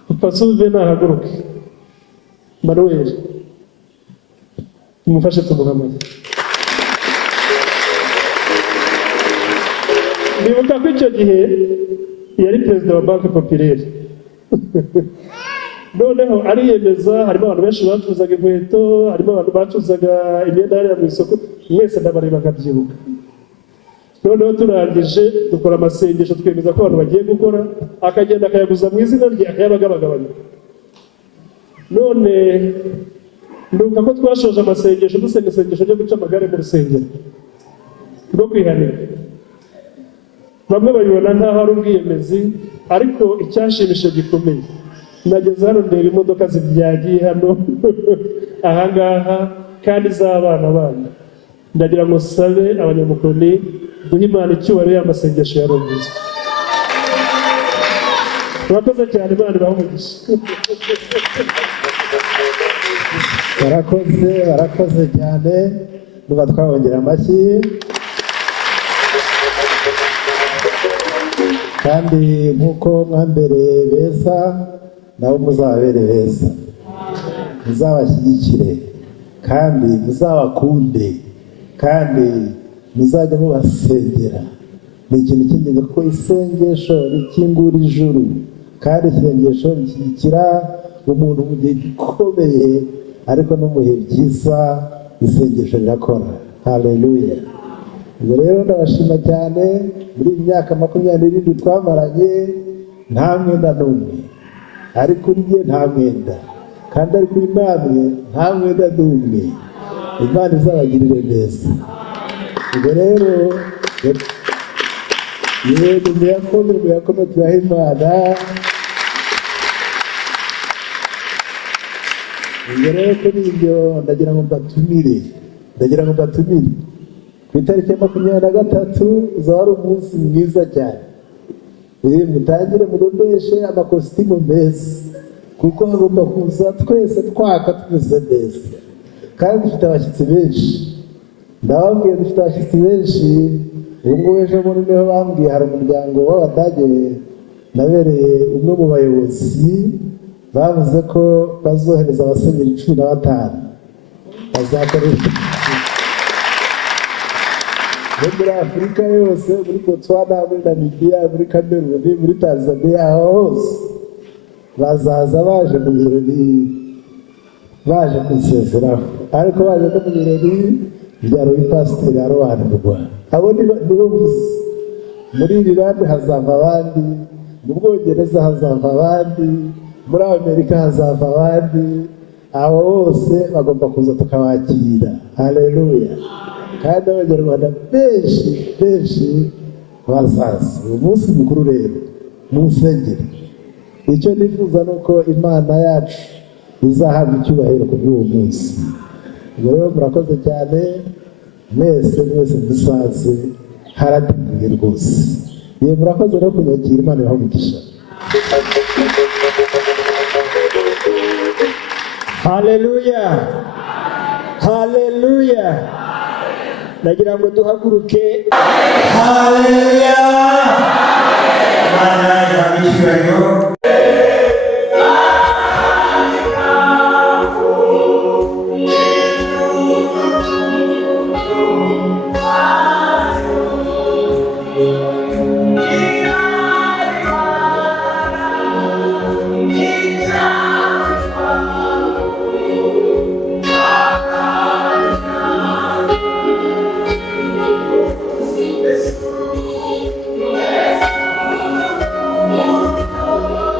Papa Suve nahaguruke, Manuel tumufashe tumuhamage. Nibuka ko icyo gihe yari perezida wa Banki Populaire. Noneho ariyemeza, harimo abantu benshi bacuruzaga inkweto, harimo abantu bacuruzaga imyenda hariya mu isoko, mwese ndabareba nkabyibuka. Noneho turangije dukora amasengesho twemeza ko abantu bagiye gukora, akagenda akayaguza mu izina rye akayabagabagabanya. None nduka ko twashoje amasengesho dusenga isengesho ryo guca amagare mu rusengero rwo kwihanira. Bamwe babibona nk'aho ari ubwiyemezi, ariko icyashimishije gikomeye, nageze hano ndeba imodoka zibyagiye hano ahangaha kandi z'abana bana. Ndagira ngo sabe abanyamukoni duhe Imana icyubahiro y'amasengesho yarumvise. Murakoze cyane, Imana ibahe umugisha. barakoze cyane, nuba twabongera amashyi. Kandi nk'uko mwambereye beza, nabo muzababere beza, muzabashyigikire kandi muzabakunde kandi muzajya mubasengera. Ni ikintu cy'ingenzi kuko isengesho rikingura ijuru, kandi isengesho rishyigikira umuntu mu gihe gikomeye, ariko no mu bihe byiza isengesho rirakora. Haleluya. Ubwo rero ndabashima cyane, muri iyi myaka 27 twamaranye nta mwenda n'umwe, ari kuri njye nta mwenda, kandi ari kuri namwe nta mwenda n'umwe. Imana izabagirire neza. Ubwo rero yego muyakome tuyahe Imana. Ubwo rero kuri ibyo ndagira ngo mbatumire ku itariki ya 23 uzaba ari umunsi mwiza cyane. Mutangire mudodeshe amakositimu meza, kuko hagomba kuza twese twaka tumeze neza. Kandi dufite abashyitsi benshi, ndababwiye dufite abashyitsi benshi. Ubu ngubu ejo bundi niho bambwiye hari umuryango w'Abadage nabereye umwe mu bayobozi, bavuze ko bazohereza abasenyeri 15 bazakoresha muri Afurika yose, muri Botswana, muri Namibia, muri Cameroon, muri Tanzania, hose bazaza baje mu birori, baje kwisezeraho, ariko baje no mu birori bya Roy Pasiteri arobanurwa. Abo nibo buzi. Muri Irland hazava abandi, mu Bwongereza hazava abandi, muri Amerika hazava abandi. Abo bose bagomba kuza tukabakira. Haleluya. Kandi abanyarwanda benshi bazaza umunsi mukuru rero musengere. Icyo nifuza ni uko Imana yacu izahabwa icyubahiro kuri uwo munsi. Ubwo rero murakoze cyane, mwese musaze harateguye rwose. Yewe murakoze rero kunyakira, Imana ibahe umugisha. Haleluya, haleluya. Nagira ngo duhaguruke. Haleluya. Imana yabicyubahiro. Oh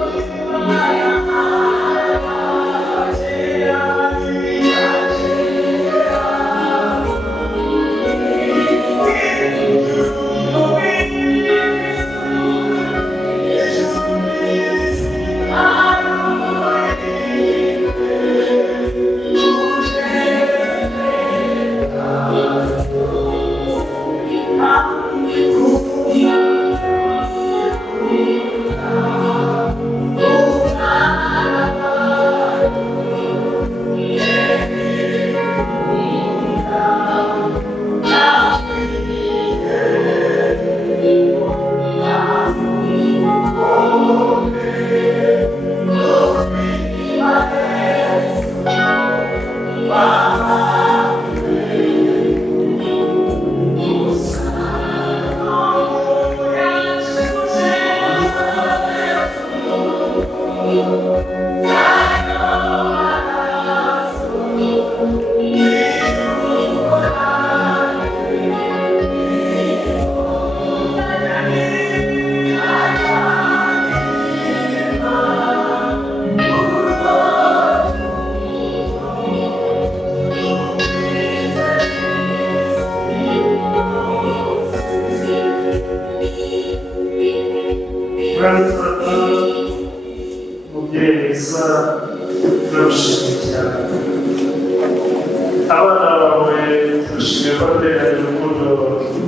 twateranye urukundo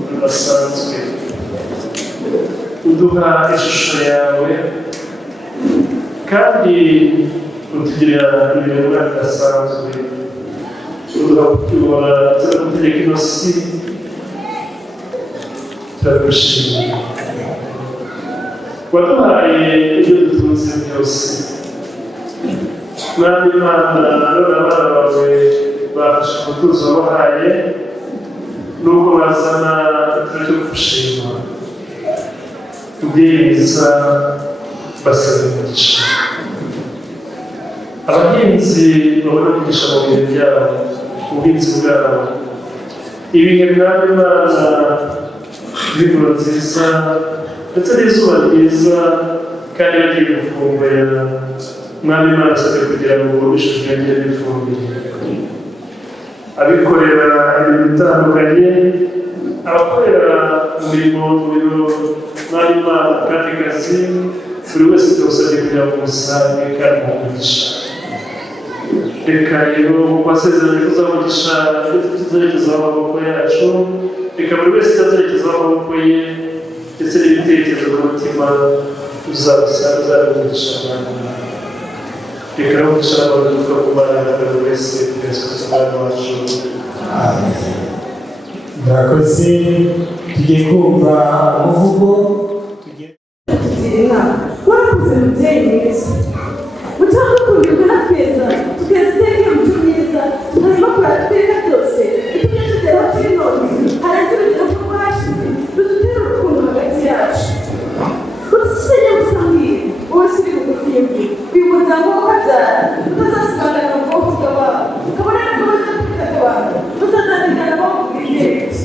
rudasanzwe uduha ishusho yawe kandi utugirira ibiremwa bidasanzwe uduha kutuyobora gutegeka ino si turagushimira waduhaye ibyo dutunze byose mwami Imana none abana bawe bafashe umutuzo wabahaye nubwo bazana uturere two gushima kubwiriza basaba umugisha abahinzi babona umugisha mu bihe byabo ubuhinzi bwabo ibihe mwami Imana imvura nziza ndetse n'izuba ryiza kandi bagiye gufumbira mwami Imana asabwe kugira ngo ubishije yongere bifumbire abikorera ibintu bitandukanye abakorera umurimo mu biro mwami Imana kandi kazi buri wese turasabye kugira ngo umusange kandi umugisha reka rero wasezeranye kuzamugisha ndetse tuzarekezaho amaboko yacu reka buri wese azarekezaho amaboko ye ndetse n'ibitekerezo by'umutima uzabimugisha mwami reka no guca abaduka ku bana buri wese twese umwana wacu murakoze tugiye kumva umuvugo warakoze mubyeyi mwiza mucyangwa kurirwa na tweza tukeza iteka iyo mico myiza tukazima kurata iteka byose itumye tugera aho turi none harenze urugero rwo hashize rudutera urukundo hagati yacu udukeneye gusangira wowe siri bugufi y'imvi uyu muryango w'akabyara utazasibanira mu bwoko bw'abantu ukabona neza baza kwita ku bantu uzazanirana bavuga ibyerekezo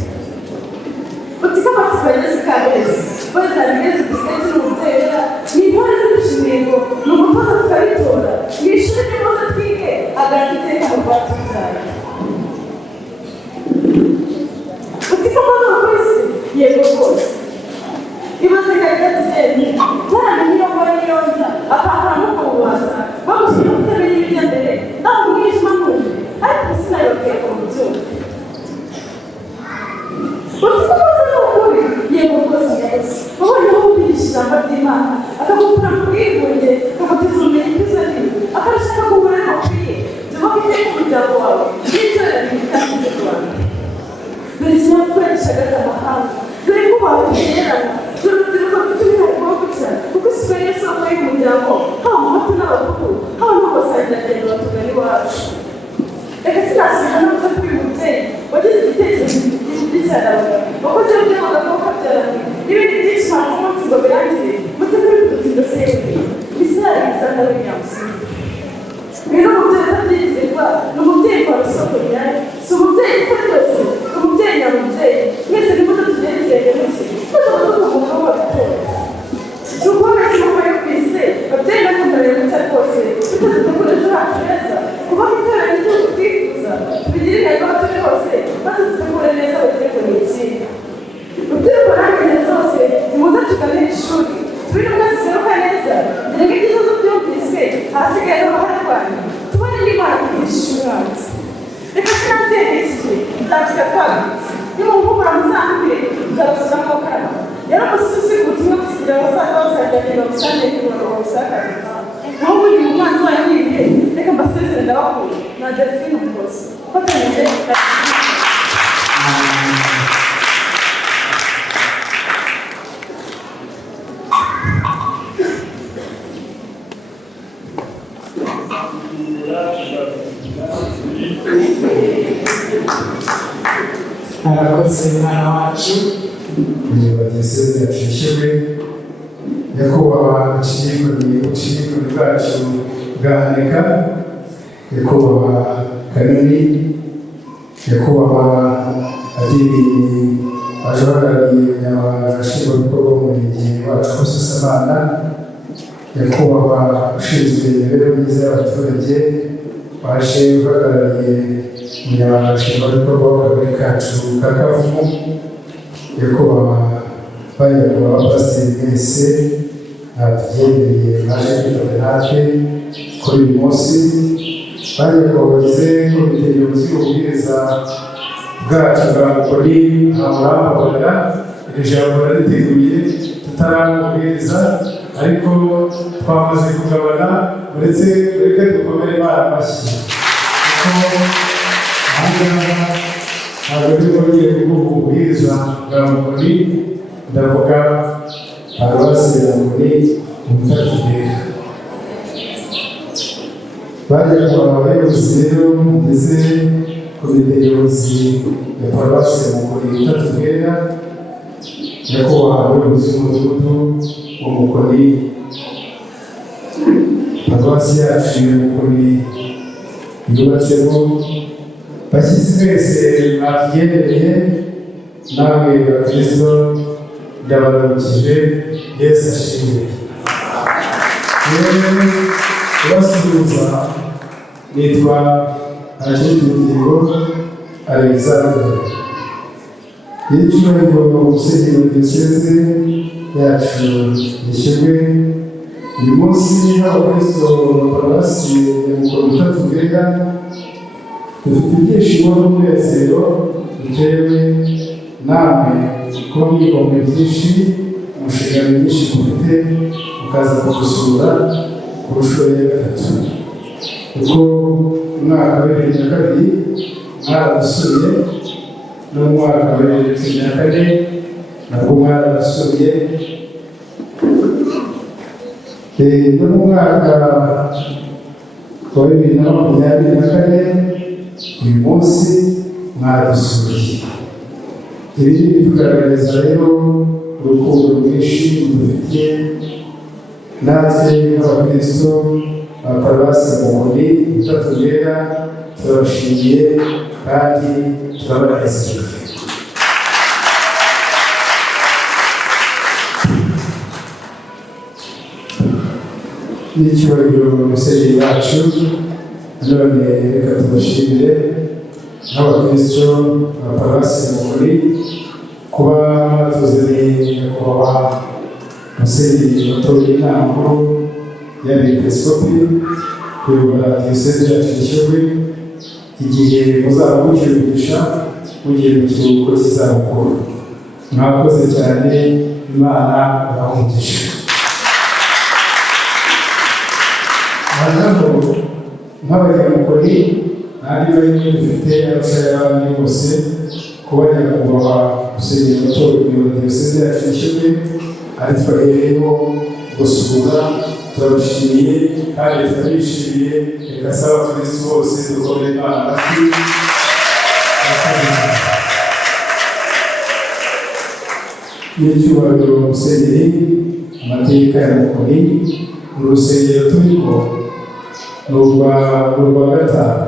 uti ko amatsiko yageze kabeza bazana ibyerekezo ndetse n'umutera ni intore z'ibishimiye ngo ni umutoza tukabitora ni ishuri ry'imoza twige agahita iteka mu rwatubyaye uti ko mbona ku isi yego rwose imaze kajya tugenda ntaramenye iyo mbona niyonza akangura n'ukububaza bamushyira kutamenya ibijya mbere naho umwijima mwuje ariko sinayobwiye ku mubyumva uti ko mbona ni ukuri yego rwose neza ubonye aho kubigisha ijambo ry'Imana akagukura mu bwigunge akaguteza ubumenyi bw'izanire akarashaka kugura n'akwiye byubaka iteka umuryango wawe n'itorero rihitamo ry'u Rwanda dore ikinyabupfura gishagaze amahanga dore ko babugererana dore urubyiruko rufite umwihariko wo gukira kuko isigaye ari isoko y'umuryango haba mu bato n'abakuru haba n'abasangirangendo batugana iwacu reka sinasubira no kuza kuri uyu mubyeyi wagize igitekerezo cy'icyarawuga wakoze ubyamaga ko kabyaranye n'ibindi byinshi ntabwo umunsi ngo birangire mutegure kudutinda sewe isirari isanga Williams rero umubyeyi utabyizerwa ni umubyeyi kwa rusoko ryayo si umubyeyi utari wese ni umubyeyi nyamubyeyi mwese nimuze tugerekeranye muke maze abadukuvuga ko babitora si ukubona ikibuga yo ku isi babyeyi bakundanira mucya rwose tutadutegura ejo hacu heza kubaho itorero n'igihugu twifuza tubigire intego aho turi hose maze dutegure neza abagiye mu itsinda urubyiruko n'ingeri zose nimuze tugane ishuri tubine umwe ziseruka neza dore ko ibyiza byumvise ahasigaye n'uruhare rwanyu tubone n'Imana tugishije umwanzi reka sinanzengekije nzakira twagutse nimumpumura muzambire nzabashyiramo karama rero umusizi ubutumwa gusigira abasaza basangiranye babusange n'ibintu babusakaje naho ubundi mu mwanzi wayo n'ibihe reka mbasezere ndabakunda na Delphine Umukozi fatanyije arakoze mwana wacu umuyobozi diyoseze yashishijwe nyakubahwa ubushingikoni bwacu bwahaneka nyakubahwa kanini nyakubahwa adiri waje uhagarariye umunyamabanga nshingwabikorwa w'umurenge wacu Busasamana nyakubahwa ushinzwe imibereho myiza y'abaturage waje uhagarariye umunyamabanga nshingwabikorwa w'akagari kacu ka Kavumu nyakubahwa banyakubahwa abapasiteri mwese tugendereye mwaje kwitaba natwe kuri uyu munsi banyakubahwa bagize komite nyobozi y'ububwiriza bwacu bwa mukori abamuhamagara iri jambo nariteguye tutaramubwiriza ariko twamaze kugabana uretse reka dukomere Imana amashyi kuko ahangaha ntabwo ndimo ngiye kuvuga ububwiriza bwa mukori ndavuga paruwasi ya mukori umutatubwira bajya kuba abayobozi rero mugeze komite nyobozi ya paruwasi ya mukori umutatubwira nyakubahwa abayobozi b'umudugudu wa mukori paruwasi yacu ya mukori yubatsemo bashyitsi mwese mwatugendereye namwe bakristo ndabaramukije Yesu ashimwe. Rero ubasuhuza nitwa Hakirugingo Alexander y'icyubahiro mu gusenyera diyoseze yacu yishyurwe uyu munsi abakristo paruwasi ya mukoro umutatubwira dufite ibyishimo n'umunezero bitewe namwe kuba mwigomwe byinshi umushinga myinshi mufite mukaza kudusura ku nshuro ya gatatu kuko umwaka wa 2002 mwaradusuye n'umwaka wa 2004 nabwo mwarabasuye no mu mwaka wa 2024 uyu munsi mwadusuye. Ibi bitugaragariza rero urukundo rwinshi mudufitiye natwe nk'abakristo ba paruwasi ya mukori umutatubwira turabashimiye kandi turabanezerewe. N'icyubahiro musenyeri wacu none reka tubashimire nk'abakristo ba paruwasi ya mukori kuba mwatuzaniye nyakubahwa musenyeri watoye inama nkuru y'abepiskopi kuyobora diyoseze yacu yishyurwe igihe muzaba mukirugisha mugiye mu kiruhuko cy'izabukuru. Mwakoze cyane, Imana ibahumugishe. Hano nk'abanyamukori n'andi bari dufite abasore b'abandi bose kuba nyakubahwa musenyeri watowe kuyobora diyoseze yacu yishyurwe ari twahereyeho gusura turabishimiye kandi turabishimiye. Reka saba abakristo bose dukomere Imana amashyi. N'icyubahiro musenyeri amateka ya mukori urusengero turimo ni urwa gatanu.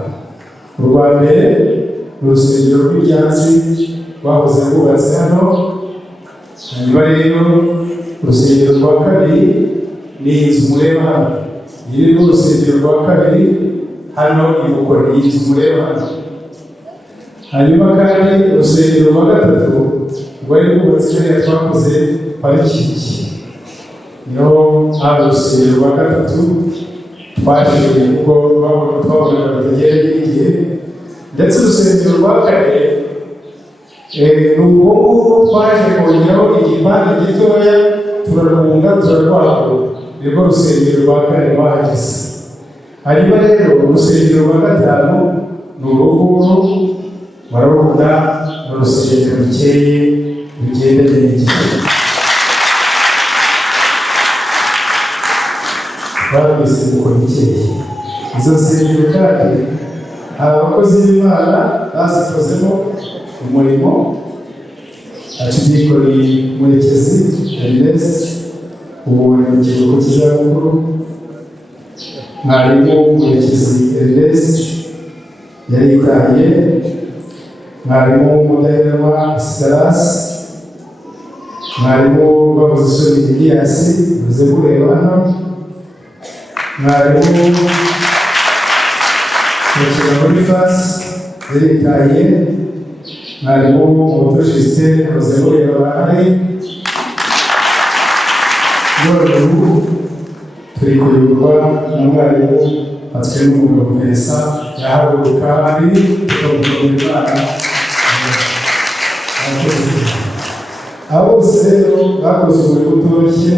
Urwa mbere ni urusengero rw'ibyatsi bahoze bubatse hano, hanyuma rero urusengero rwa kabiri ni inzu mureba hano. Iri ni urusengero rwa kabiri hano i Mukori, iyi nzu mureba hano. Hanyuma kandi urusengero rwa gatatu rwari rwubatse neza twakoze parikingi, niho hari urusengero rwa gatatu twashyiriye kuko twabonaga bategereje igihe, ndetse urusengero rwa kane ni uko twaje kongeraho igipande gitoya turarunga turarwagura, nibwo urusengero rwa kane rwahageze. Hanyuma rero urusengero rwa gatanu ni uruguru barabona urusengero rukeye rugendanye n'igihe. Barabise gukora ikeye. Izo nsengero kandi abakozi b'Imana bazikozemo umurimo. Akidikori Murekezi Ernest ubu ari mu kiruhuko cy'izabukuru. Mwarimu Murekezi Ernest yaritaye. Mwarimu Mudaheranwa Silas, mwarimu Babuzisoni Elias uze kureba hano, mwarimu Mukira Boniface yaritaye, mwarimu Muto Justin uze kureba bahari. None ubu turi kuyoborwa na mwarimu Patwe n'umugabo Vincent yahaguruka ari tukamukorera Imana abo bose rero bakoze umurimo utoroshye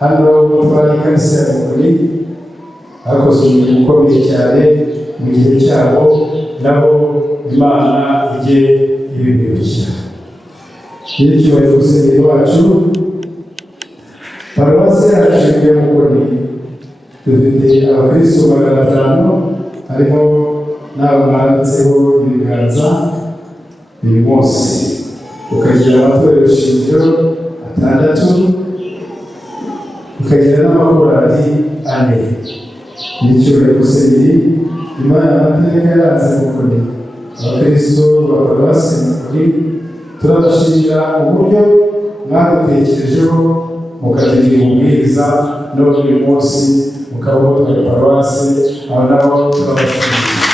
hano twari ikanisa ya Mugori bakoze umurimo ukomeye cyane mu gihe cyabo nabo Imana ijye ibibirushya y'icyubahiro Musenyeri wacu paruwasi yacu ya Mugori dufite abakristo 500 harimo n'abo banditseho ibiganza uyu munsi ukagira amatorero shingiro 6 ukagira n'amakorali 4 y'icyubahiro Musenyeri Imana amateka yaranze Mugori abakristo ba paruwasi Mugori turabashimira uburyo mwadutekerejeho mukatugira umubwiriza none uyu munsi mukaba muri paruwasi abo nabo turabashimira.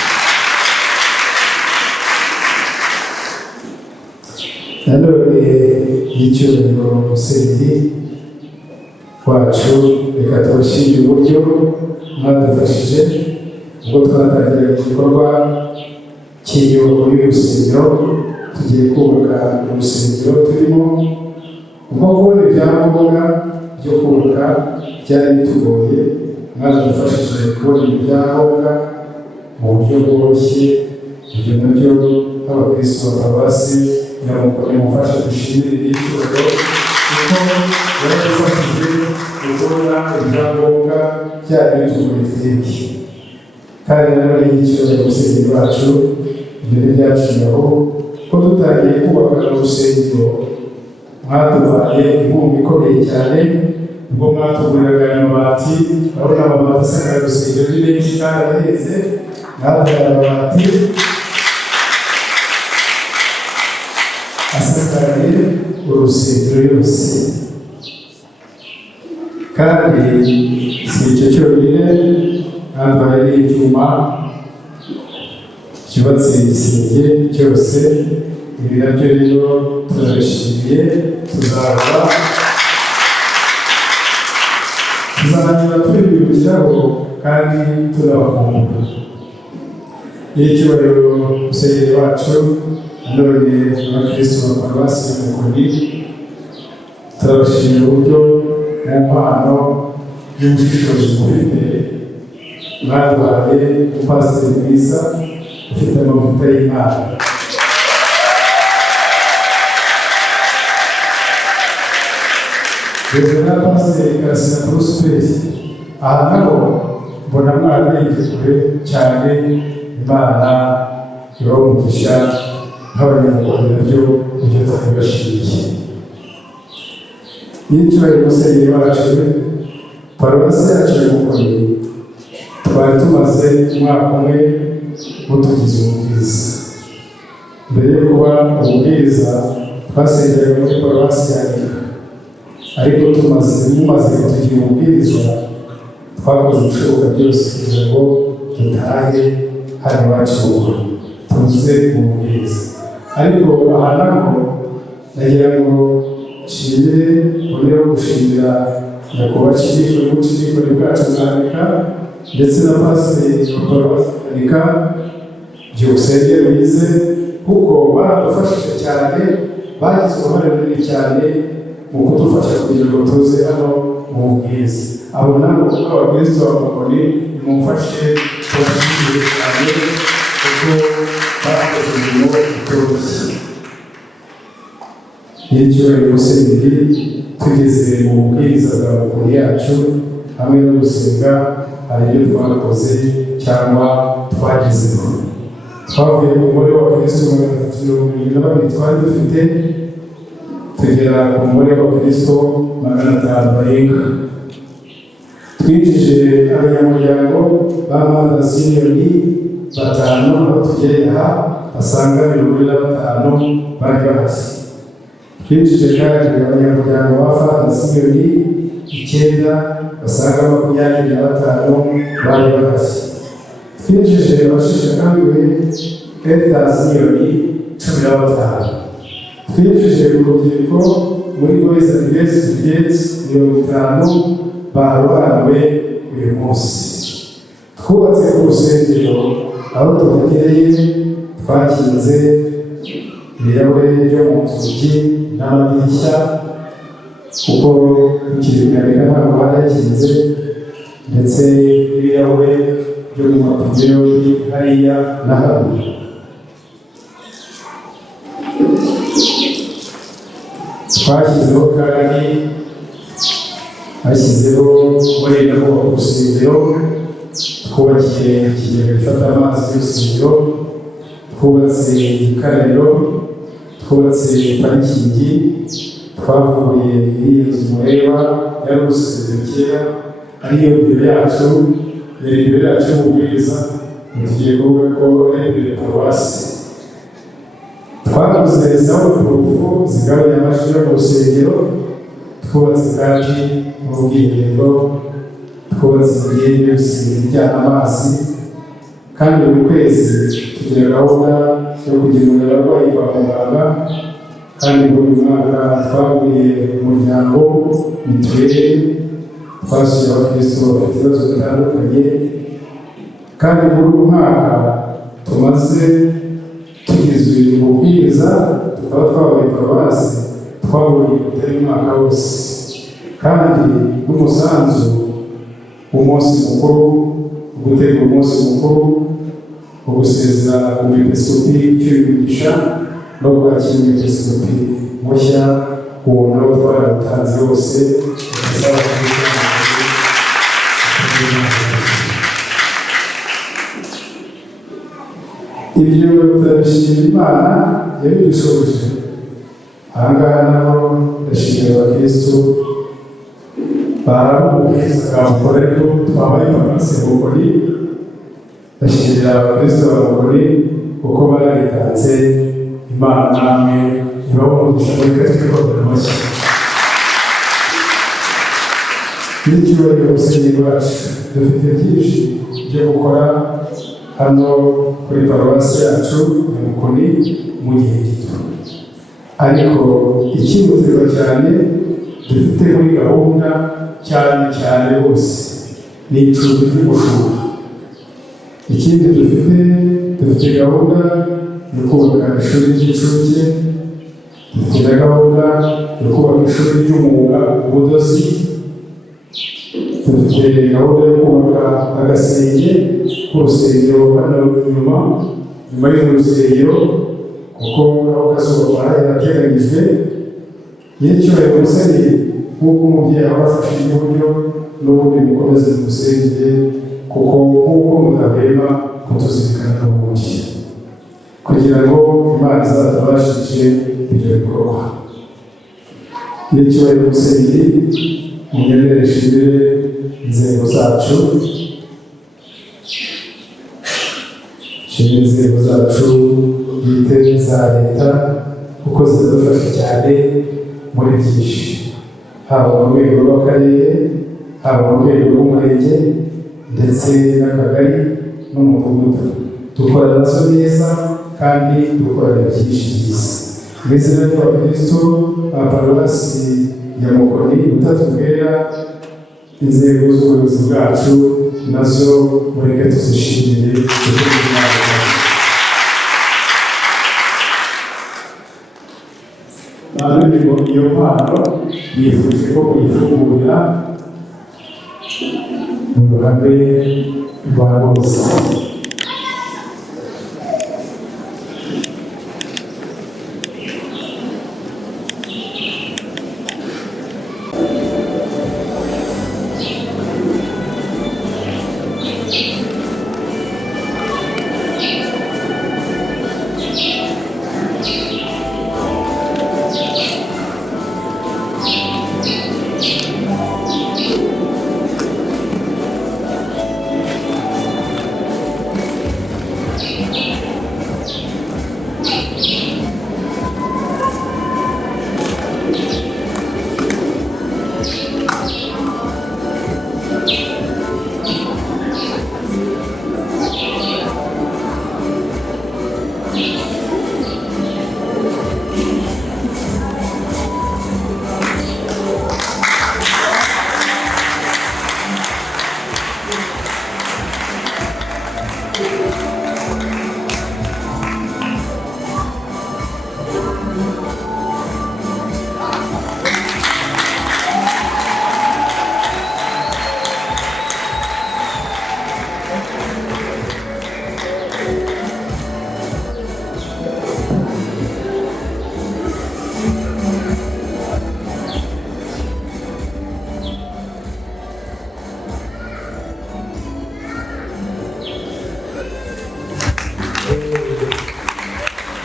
Nanone y'icyubahiro Musenyeri wacu reka tubashimire uburyo mwadufashije ubwo twatangira igikorwa cy'inyubako y'urusengero tugiye kubaka urusengero turimo kuko kubona ibyangombwa byo kubaka byari bitugoye mwadufashije kubona ibyangombwa mu buryo bworoshye ibyo nabyo nk'abakristo ba paruwasi mufasha dushimire icyubahiro kuko baradufashije kubona ibyangombwa byari bitugoye twebwe kandi nanone y'icyubahiro Musenyeri wacu ibyo byaciyeho ko dutangiye kubaka urusengero mwaduhaye inkunga ikomeye cyane ubwo mwatuguriraga amabati urabona amabati asakaye urusengero ni menshi kandi ahetse mwaduhaye amabati asakaye urusengero yose kandi si icyo cyonyine mwaduhaye icyuma cyubatse igisenge cyose ibi nabyo rero turabishimiye tuzanira tubibukiraho kandi tunabakumbura y'icyubahiro Musenyeri wacu none abakristo ba paruwasi ya Mugori turabashimira uburyo mu mpano y'ubushishozi mufite mwaduhaye umupasiteri mwiza ufite amavuta y'Imana rero na pasiteri Karasira Prosperi aha naho mbona mwarabenge kure cyane Imana ibamugisha nk'abanyamugori nabyo ibyo turabibashimiye y'icyubahiro Musenyeri wacu paruwasi yacu ya Mugori twari tumaze umwaka umwe mutugize umubwiriza mbere yo kuba umubwiriza twasengeraga muri paruwasi ya Nyika ariko mumaze kutugira umubwiriza twakoze ibishoboka byose kugira ngo dutahe hano iwacu tuze umubwiriza ariko aha naho nagira ngo nshimire uburyo gushimira nyakubahwa Cikoni bwacu bwa ndetse na pasiteri wa paruwasi ya Nyika byose bize kuko baradufashije cyane bagize uruhare runini cyane mu kudufasha kugira ngo tuze hano mu bubwiriza abo nabo kuko abakristo ba Mugori nimumfashe tubashimire cyane kuko bakoze umurimo utoroshye y'icyubahiro Musenyeri tugeze mu bubwiriza bwa Mugori yacu hamwe no gusenga hari ibyo twakoze cyangwa twagezeho twavuye mu mubare w'abakristo 372 twari dufite tugera ku mubare w'abakristo 500 barenga twinjije abanyamuryango ba Mother Siniyoni 5 aho tugera basanga 25 bari bahasi twinjije kandi abanyamuryango ba Father Siniyoni 9 basanga 25 bari bahasi twinjije abashishakanguriwe Caritas Siniyoni 15 twinjije urubyiruko muri Boys and Girls Brigade 50 barobanuwe uyu munsi twubatse ku rusengero aho tubagereye twakinze ibirahure byo mu nzugi n'amadirishya kuko bikiri kunyarika ntabwo harakinze, ndetse n'ibirahure byo mu mapine yombi hariya na haruguru. Twashyizeho kandi bashyizeho umuriro wo ku rusengero, twubakiye ikigega gifata amazi y'urusengero, twubatse ikarabiro, twubatse parikingi, twavuye iyi nzu mureba yari urusengero kera ariyo biro yacu, yari biro yacu y'umubwiriza, tugiye kuvuga ko ari biro paruwasi. Twaguze izabukuru zigabanya amashuri yo mu rusengero, twubatse kandi n'ubwiherero, twubatse imigende yose ijyana amazi, kandi buri kwezi tugira gahunda yo kugemurira abarwayi kwa muganga, kandi muri uyu mwaka twaguriye umuryango mituweli, twasuye abakristo bafite ibibazo bitandukanye, kandi muri uyu mwaka tumaze tugizwe ububwiriza, tukaba twabaye paruwasi twaburiye gutera umwaka wose, kandi n'umusanzu w'umunsi mukuru, gutegura umunsi mukuru, ugusezera ku mwepiskopi cy'umugisha no kwakira umwepiskopi mushya, uwo nawe twaratanze wose. Ibyo turabishimira Imana yabidushoboje. Aha ngaha naho ndashimira abakristo barabumvise bamukora, ariko twabaye paruwasi ya Bukori. Ndashimira abakristo ba Bukori kuko baritanze. Imana namwe ibaho umugisha muri Kristo ikorera amashyi. N'icyubahiro urusengero rwacu, dufite byinshi byo gukora hano kuri paruwasi yacu ya Bukori mu gihe gito, ariko ikihutirwa cyane dufite muri gahunda cyane rwose ni icumbi ry'umushumba. Ikindi dufite gahunda yo kubaka ishuri ry'incuke, dufite gahunda yo kubaka ishuri ry'umwuga ubudozi, dufite gahunda yo kubaka agasenge k'urusengero hano nyuma y'urusengero, kuko aho kazuba yarateganyijwe. N'icyubahiro Musenyeri nk'uko umubyeyi aba afashe iburyo, n'ubundi mukomeze musengere, kuko nk'uko mudahwema kutuzirikana n'ubundi, kugira ngo Imana izatubashije ibyo bikorwa. N'icyubahiro Musenyeri munyemereshe imbere inzego zacu, nshimira inzego zacu bwite za leta kuko zidufasha cyane muri byinshi, haba mu rwego rw'akarere, haba mu rwego rw'umurenge ndetse n'akagari n'umudugudu. Dukorana nazo neza kandi dukorana byinshi byiza. Mu izina ry'abakristo ba paruwasi ya Bukori utatubwira, inzego z'ubuyobozi bwacu nazo mureke tuzishimire. None ngo iyo mpano yifuje ko kuyifungurira mu ruhame rwa bose.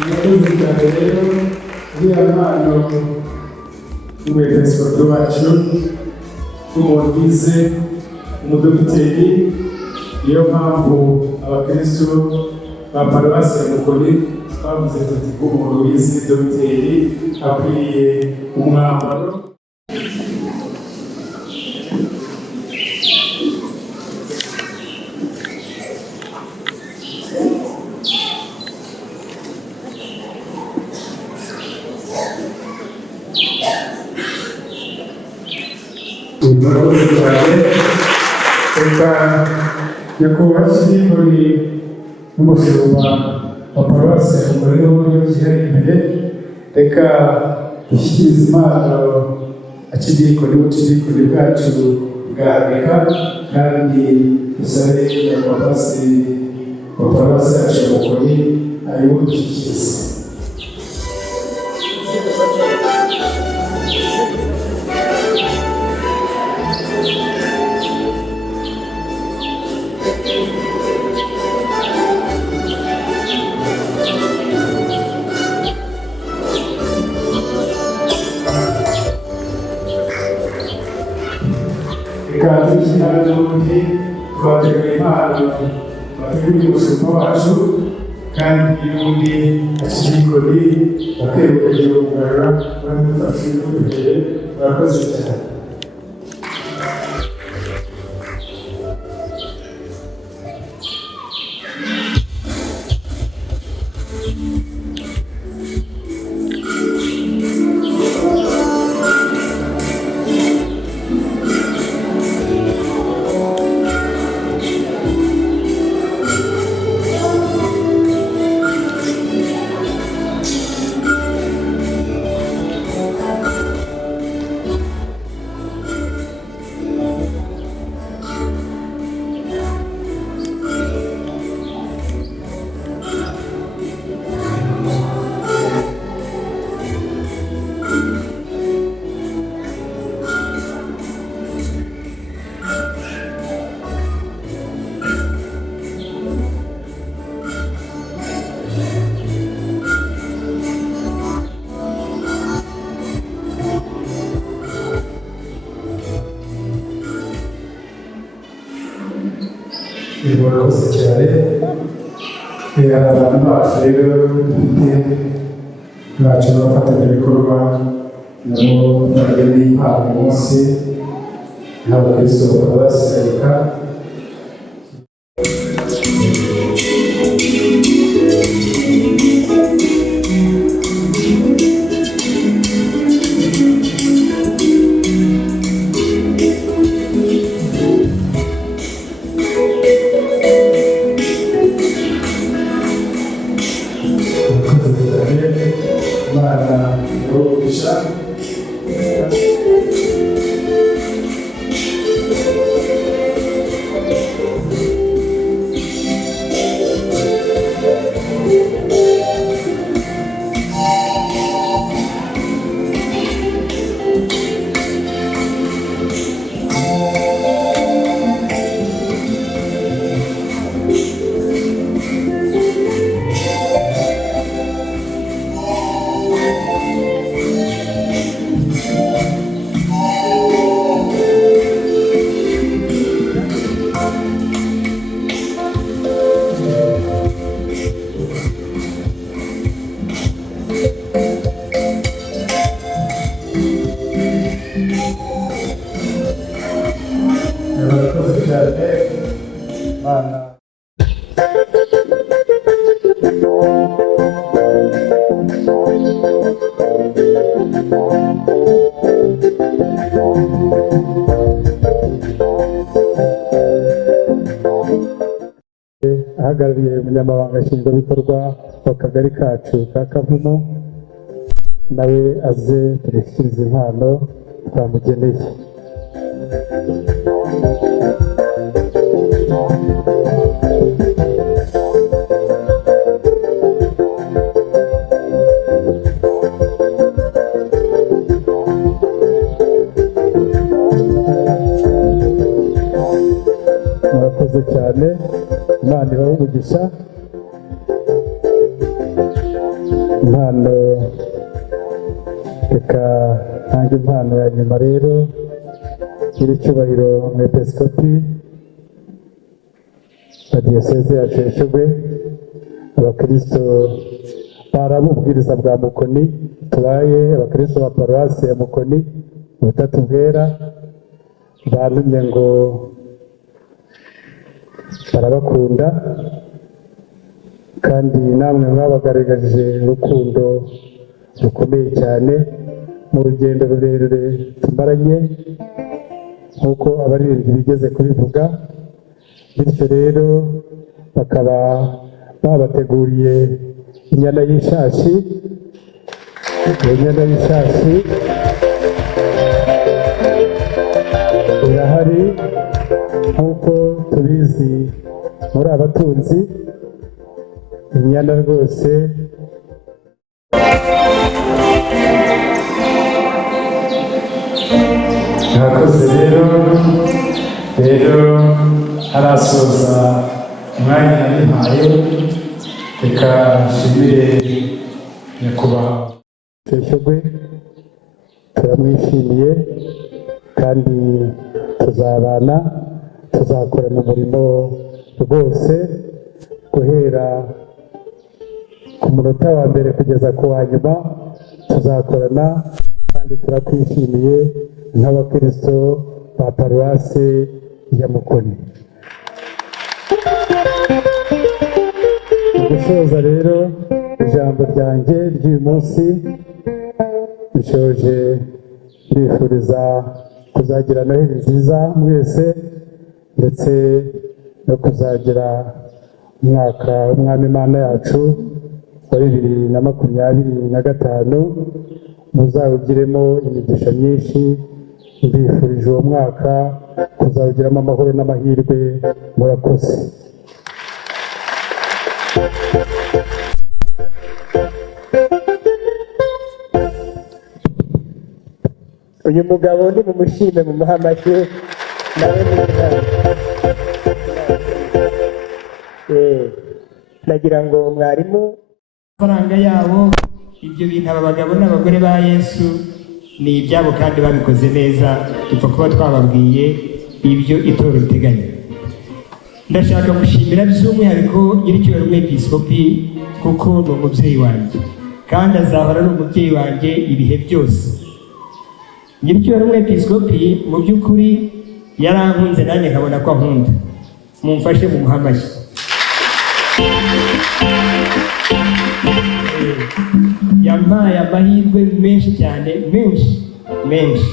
murakoze cyane rero uriya mpano n'umuyeperesikopi wacu n'umuntu wize umudogiteri. Niyo mpamvu abakristo ba paruwasi ya Mukoni twavuze tuti ko umuntu wize dogiteri akwiriye umwambaro. Murakoze cyane. Reka nyakubahwa Kigeli n'umushumba wa paruwasi ya Mukoni w'uburyo bwihariye imbere, reka dushyikirize impano akidikoni n'ubukidikoni bwacu bwahabika, kandi dusabe nyakubahwa pasiteri wa paruwasi yacu ya Mukoni ariwe udushyikiriza. Kandi ikiganiro n'ubundi twateguye impano bateguriye umushumba wacu, kandi n'ubundi akidikoni bateguye kugarura badufashe imbere. Murakoze cyane. Murakoze cyane. Hari abantu bacu rero dufite bacu b'abafatanyabikorwa nabo bageneye impano umunsi n'abakristo babasereka. ahagarariye umunyamabanga nshingwabikorwa w'akagari kacu ka Kavumu, nawe aze tumushyikirize impano twamugeneye. Murakoze cyane, Imana ibahe umugisha. impano reka ntange impano ya nyuma rero nyiricyubahiro umwepiskopi wa diyoseze yacu ya Shyogwe, abakristo barabubwiriza bwa Mukoni tubaye, abakristo ba paruwasi ya Mukoni ubutatu bwera, bantumye ngo barabakunda kandi namwe mwabagaragaje urukundo rukomeye cyane mu rugendo rurerure tumaranye nk'uko abaririmbyi bigeze kubivuga. Bityo rero bakaba babateguriye inyana y'ishashi. Iyo nyana y'ishashi irahari nk'uko tubizi muri abatunzi, inyana rwose murakoze. Rero harasoza umwanya nabimpaye, reka nshimire nyakubahwa Shyogwe, turamwishimiye kandi tuzabana, tuzakorana umurimo rwose guhera ku munota wa mbere kugeza ku wa nyuma, tuzakorana kandi turakwishimiye nk'abakristo ba paruwase ya Mukoni. Mu gusoza rero ijambo ryanjye ry'uyu munsi, nshoje mbifuriza kuzagira noheli nziza mwese, ndetse no kuzagira umwaka w'umwami Imana yacu wa 2025 muzawugiremo imigisha myinshi. Mbifurije uwo mwaka kuzawugiramo amahoro n'amahirwe. Murakoze. uyu mugabo ni mumushime mu muhamake nawe nagira ngo mwarimu amafaranga yabo ibyo bintu aba bagabo n'abagore ba Yesu ni ibyabo kandi babikoze neza, tupfa kuba twababwiye ibyo itorero riteganya. Ndashaka gushimira by'umwihariko nyiricyubahiro umwepiskopi kuko ni umubyeyi wanjye kandi azahora ari umubyeyi wanjye ibihe byose. Nyiricyubahiro umwepiskopi mu by'ukuri yarankunze nanjye nkabona ko ankunda, mumfashe mu muhamashyi. Yampaye amahirwe menshi cyane, menshi.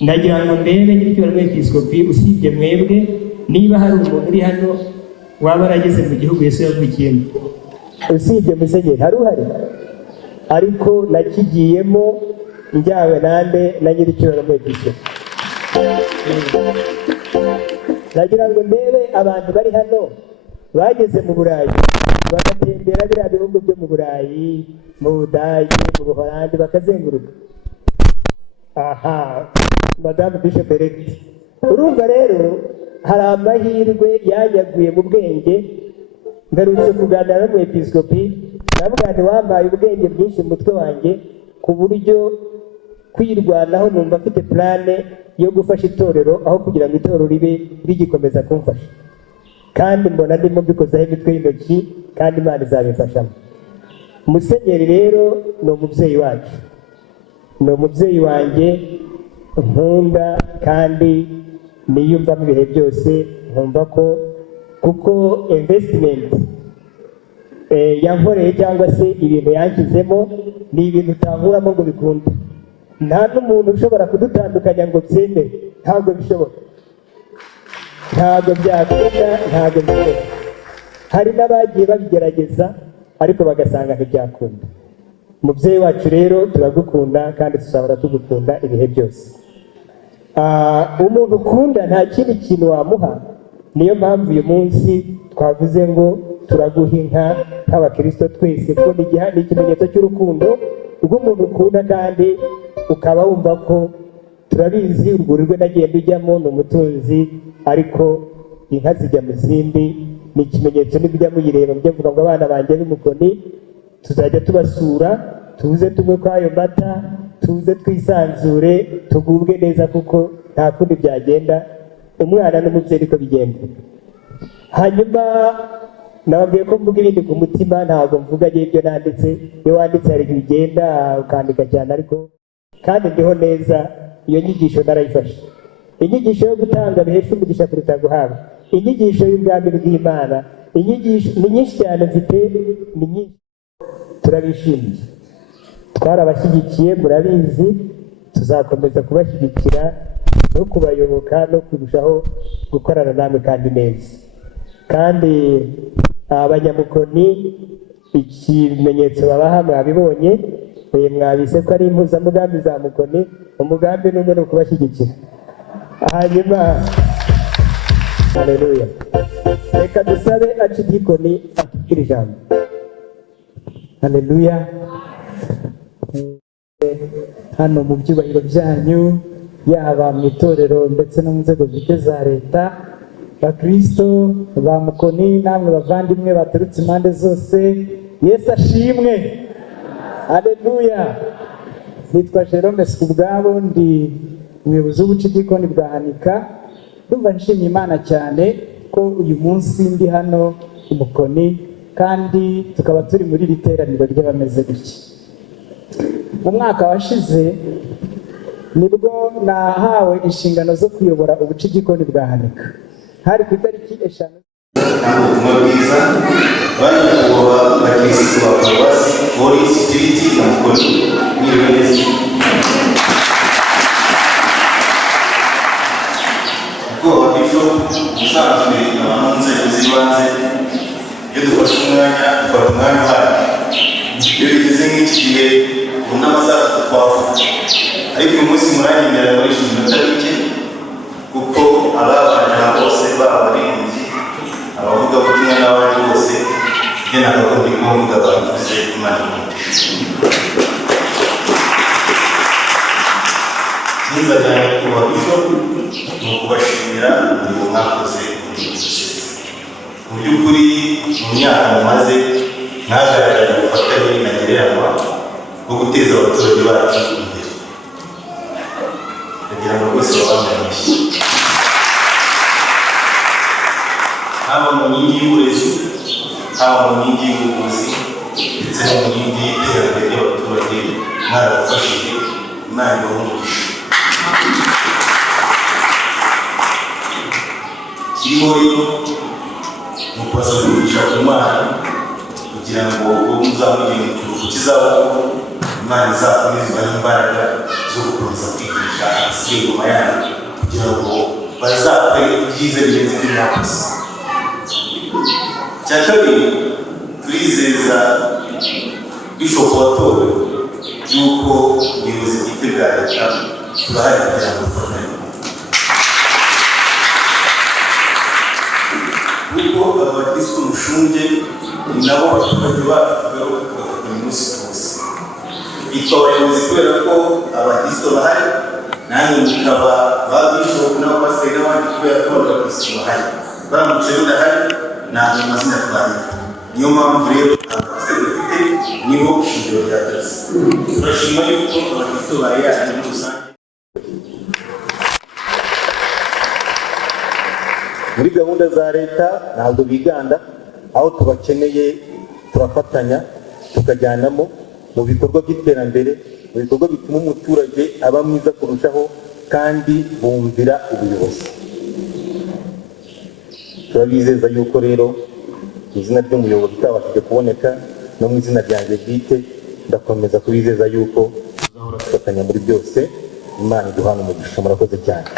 Ndagira ngo ndebe nyiricyubahiro umwepiskopi, usibye mwebwe, niba hari umuntu uri hano waba arageze mu gihugu Yesu yavukiyemo, usibye musenyeri, hari uhari? Ariko nakigiyemo njyawe nande na nyiricyubahiro umwepiskopi. Ndagira ngo ndebe abantu bari hano bageze mu Burayi, bagatembera biriya bihugu byo mu Burayi, mu Budage, mu Buholandi, bakazenguruka. Aha, Madame Bishop Elect, urumva rero hari amahirwe yanyaguye mu bwenge. Mperutse kuganira n'umwepiskopi, namubwira wampaye ubwenge bwinshi mu mutwe wanjye ku buryo kwirwanaho numva mfite plane yo gufasha itorero aho kugira ngo itorero ribe rigikomeza kumfasha, kandi mbona ndimo mbikozaho imitwe y'intoki kandi Imana izabifashamo. Musenyeri rero ni umubyeyi wacu, ni umubyeyi wanjye nkunda kandi niyumvamo ibihe byose, nkumva ko kuko investment yankoreye cyangwa se ibintu yanshyizemo ni ibintu utankuramo ngo bikunde. Nta n'umuntu ushobora kudutandukanya ngo byemere, ntabwo bishoboka, ntabwo byakunda, ntabwo bishoboka. Hari n'abagiye babigerageza ariko bagasanga ntibyakunda. Mubyeyi wacu rero turagukunda kandi tuzahora tugukunda ibihe byose. Umuntu ukunda nta kindi kintu wamuha, niyo mpamvu uyu munsi twavuze ngo turaguha inka nk'abakristo twese, ko ni ikimenyetso cy'urukundo rw'umuntu ukunda, kandi ukaba wumva ko turabizi urwuri rwe nagenda ujyamo ni umutunzi, ariko inka zijya mu zindi, ni ikimenyetso. Nibyo ujya muyireba mujya mvuga ngo abana banjye b'Umukoni tuzajya tubasura, tuze tunywe kwa ayo mata, tuze twisanzure, tugubwe neza kuko nta kundi byagenda, umwana n'umubyeyi ko bigenda. Hanyuma nababwiye ko mvuga ibindi ku mutima, ntabwo mvuga ibyo nanditse. Iyo wanditse hari igihe ugenda ukandika cyane, ariko kandi ndiho neza. Iyo nyigisho narayifashe. Inyigisho yo gutanga bihesha umugisha kuruta guhabwa. Inyigisho y'ubwami bw'Imana, inyigisho ni nyinshi cyane mfite, ni nyinshi. Turabishimiye, twarabashyigikiye, murabizi, tuzakomeza kubashyigikira no kubayoboka no kurushaho gukorana namwe kandi neza. Kandi abanyamukoni ikimenyetso babaha mwabibonye, mwabise ko ari impuzamugambi za Mukoni. Umugambi n'umwe ni ukubashyigikira. Hanyuma haleluya, reka dusabe Archidikoni atubwire ijambo. Haleluya. Hano mu byubahiro byanyu, yaba mu itorero ndetse no mu nzego bwite za leta, bakristo ba Mukoni, namwe bavandimwe baturutse impande zose, Yesu ashimwe. Haleluya. Nitwa Jerome Sikubwabo, ndi umuyobozi w'ubucidikoni bwa Hanika. Ndumva nshimye Imana cyane ko uyu munsi ndi hano i Mukoni, kandi tukaba turi muri iri teraniro ry'abameze gutya. Mu mwaka washize nibwo nahawe inshingano zo kuyobora ubucidikoni bwa Hanika. Hari ku itariki 5 ubutumwa bwiza banyakubahwa bakirisitu ba paruwasi Holy Spirit ya Mukoni mwiriwe neza. Ubwo bityo ubusanzwe abantu mu nzego z'ibanze iyo dufashe dufata umwanya uhari, iyo bigeze nk'iki gihe ubona amasaha twavuga, ariko uyu munsi muranyemerera muri iminota mike kuko ababanje bose baba baririmbyi, abavuga butumwa n'abandi bose, njye nagakundi kuvuga bavuze Imana umugisha. Niba cyane kuba bityo ni ukubashimira umurimo mwakoze muri iyi sosiyete. Mu by'ukuri mu myaka mumaze mwagaragaje ubufatanye ntagereranywa bwo guteza abaturage bacu imbere. Ndagira ngo rwose babamenyeshe, haba mu nkingi y'uburezi, haba mu nkingi y'ubuvuzi, ndetse no mu nkingi y'iterambere ry'abaturage, mwarabafashije. Imana ibahe umugisha. Kirimo rero ni ukubasaba kwigisha ku Mana kugira ngo ubwo muzamugire ikiruhuko cy'izabukuru, Imana izakomeze ibahe imbaraga zo gukomeza kwigisha abasigaye inyuma yanyu kugira ngo bazakore ibyiza birenze ibyo mwakoze. Icya kabiri, turizeza Bishop watowe yuko ubuyobozi bwite bwa leta turahari kugira ngo dufatanye. Kuko abakristo mushunge ni nabo abaturage bacu tugaruka tugafatanya umunsi ku munsi. Bitwa abayobozi kubera ko abakristo bahari, nanjye mukaba ba Bishop n'abapasiteri n'abandi kubera ko abakristo bahari. Baramutse badahari ntabwo amazina twandika. Niyo mpamvu rero abakristo dufite nibo shingiro rya byose. Turashima yuko abakristo bari yaje muri rusange. Muri gahunda za leta ntabwo biganda, aho tubakeneye turafatanya tukajyanamo mu bikorwa by'iterambere, mu bikorwa bituma umuturage aba mwiza kurushaho kandi bumvira ubuyobozi. Turabizeza yuko rero mu izina ry'umuyobozi utabashije kuboneka no mu izina ryanjye bwite ndakomeza kubizeza yuko tuzahora dufatanya muri byose. Imana iduhane umugisha. Murakoze cyane.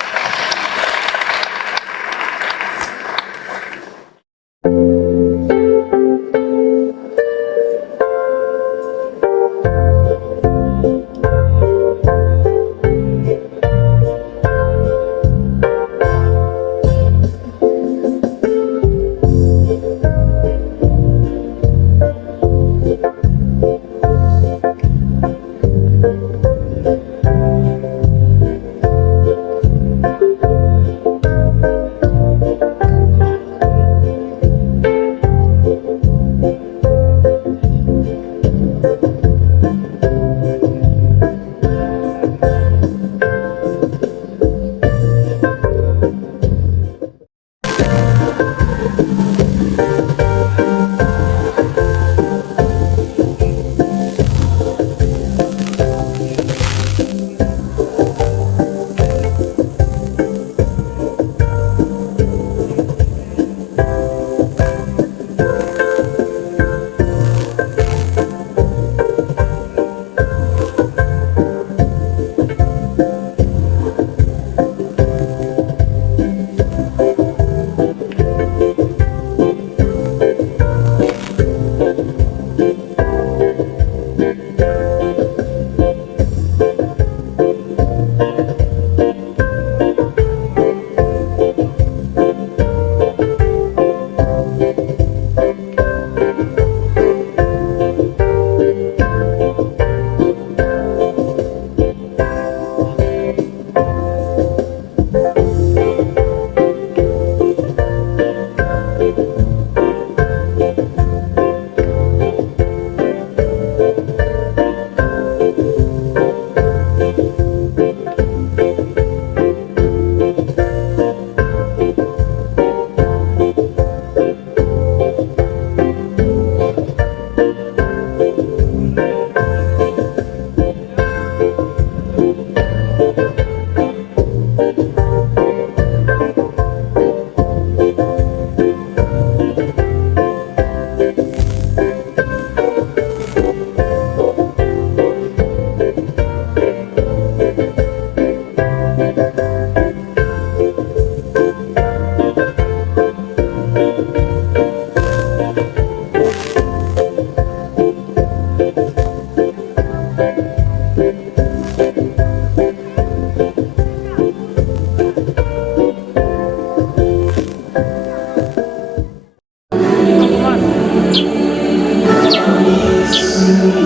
Thank you.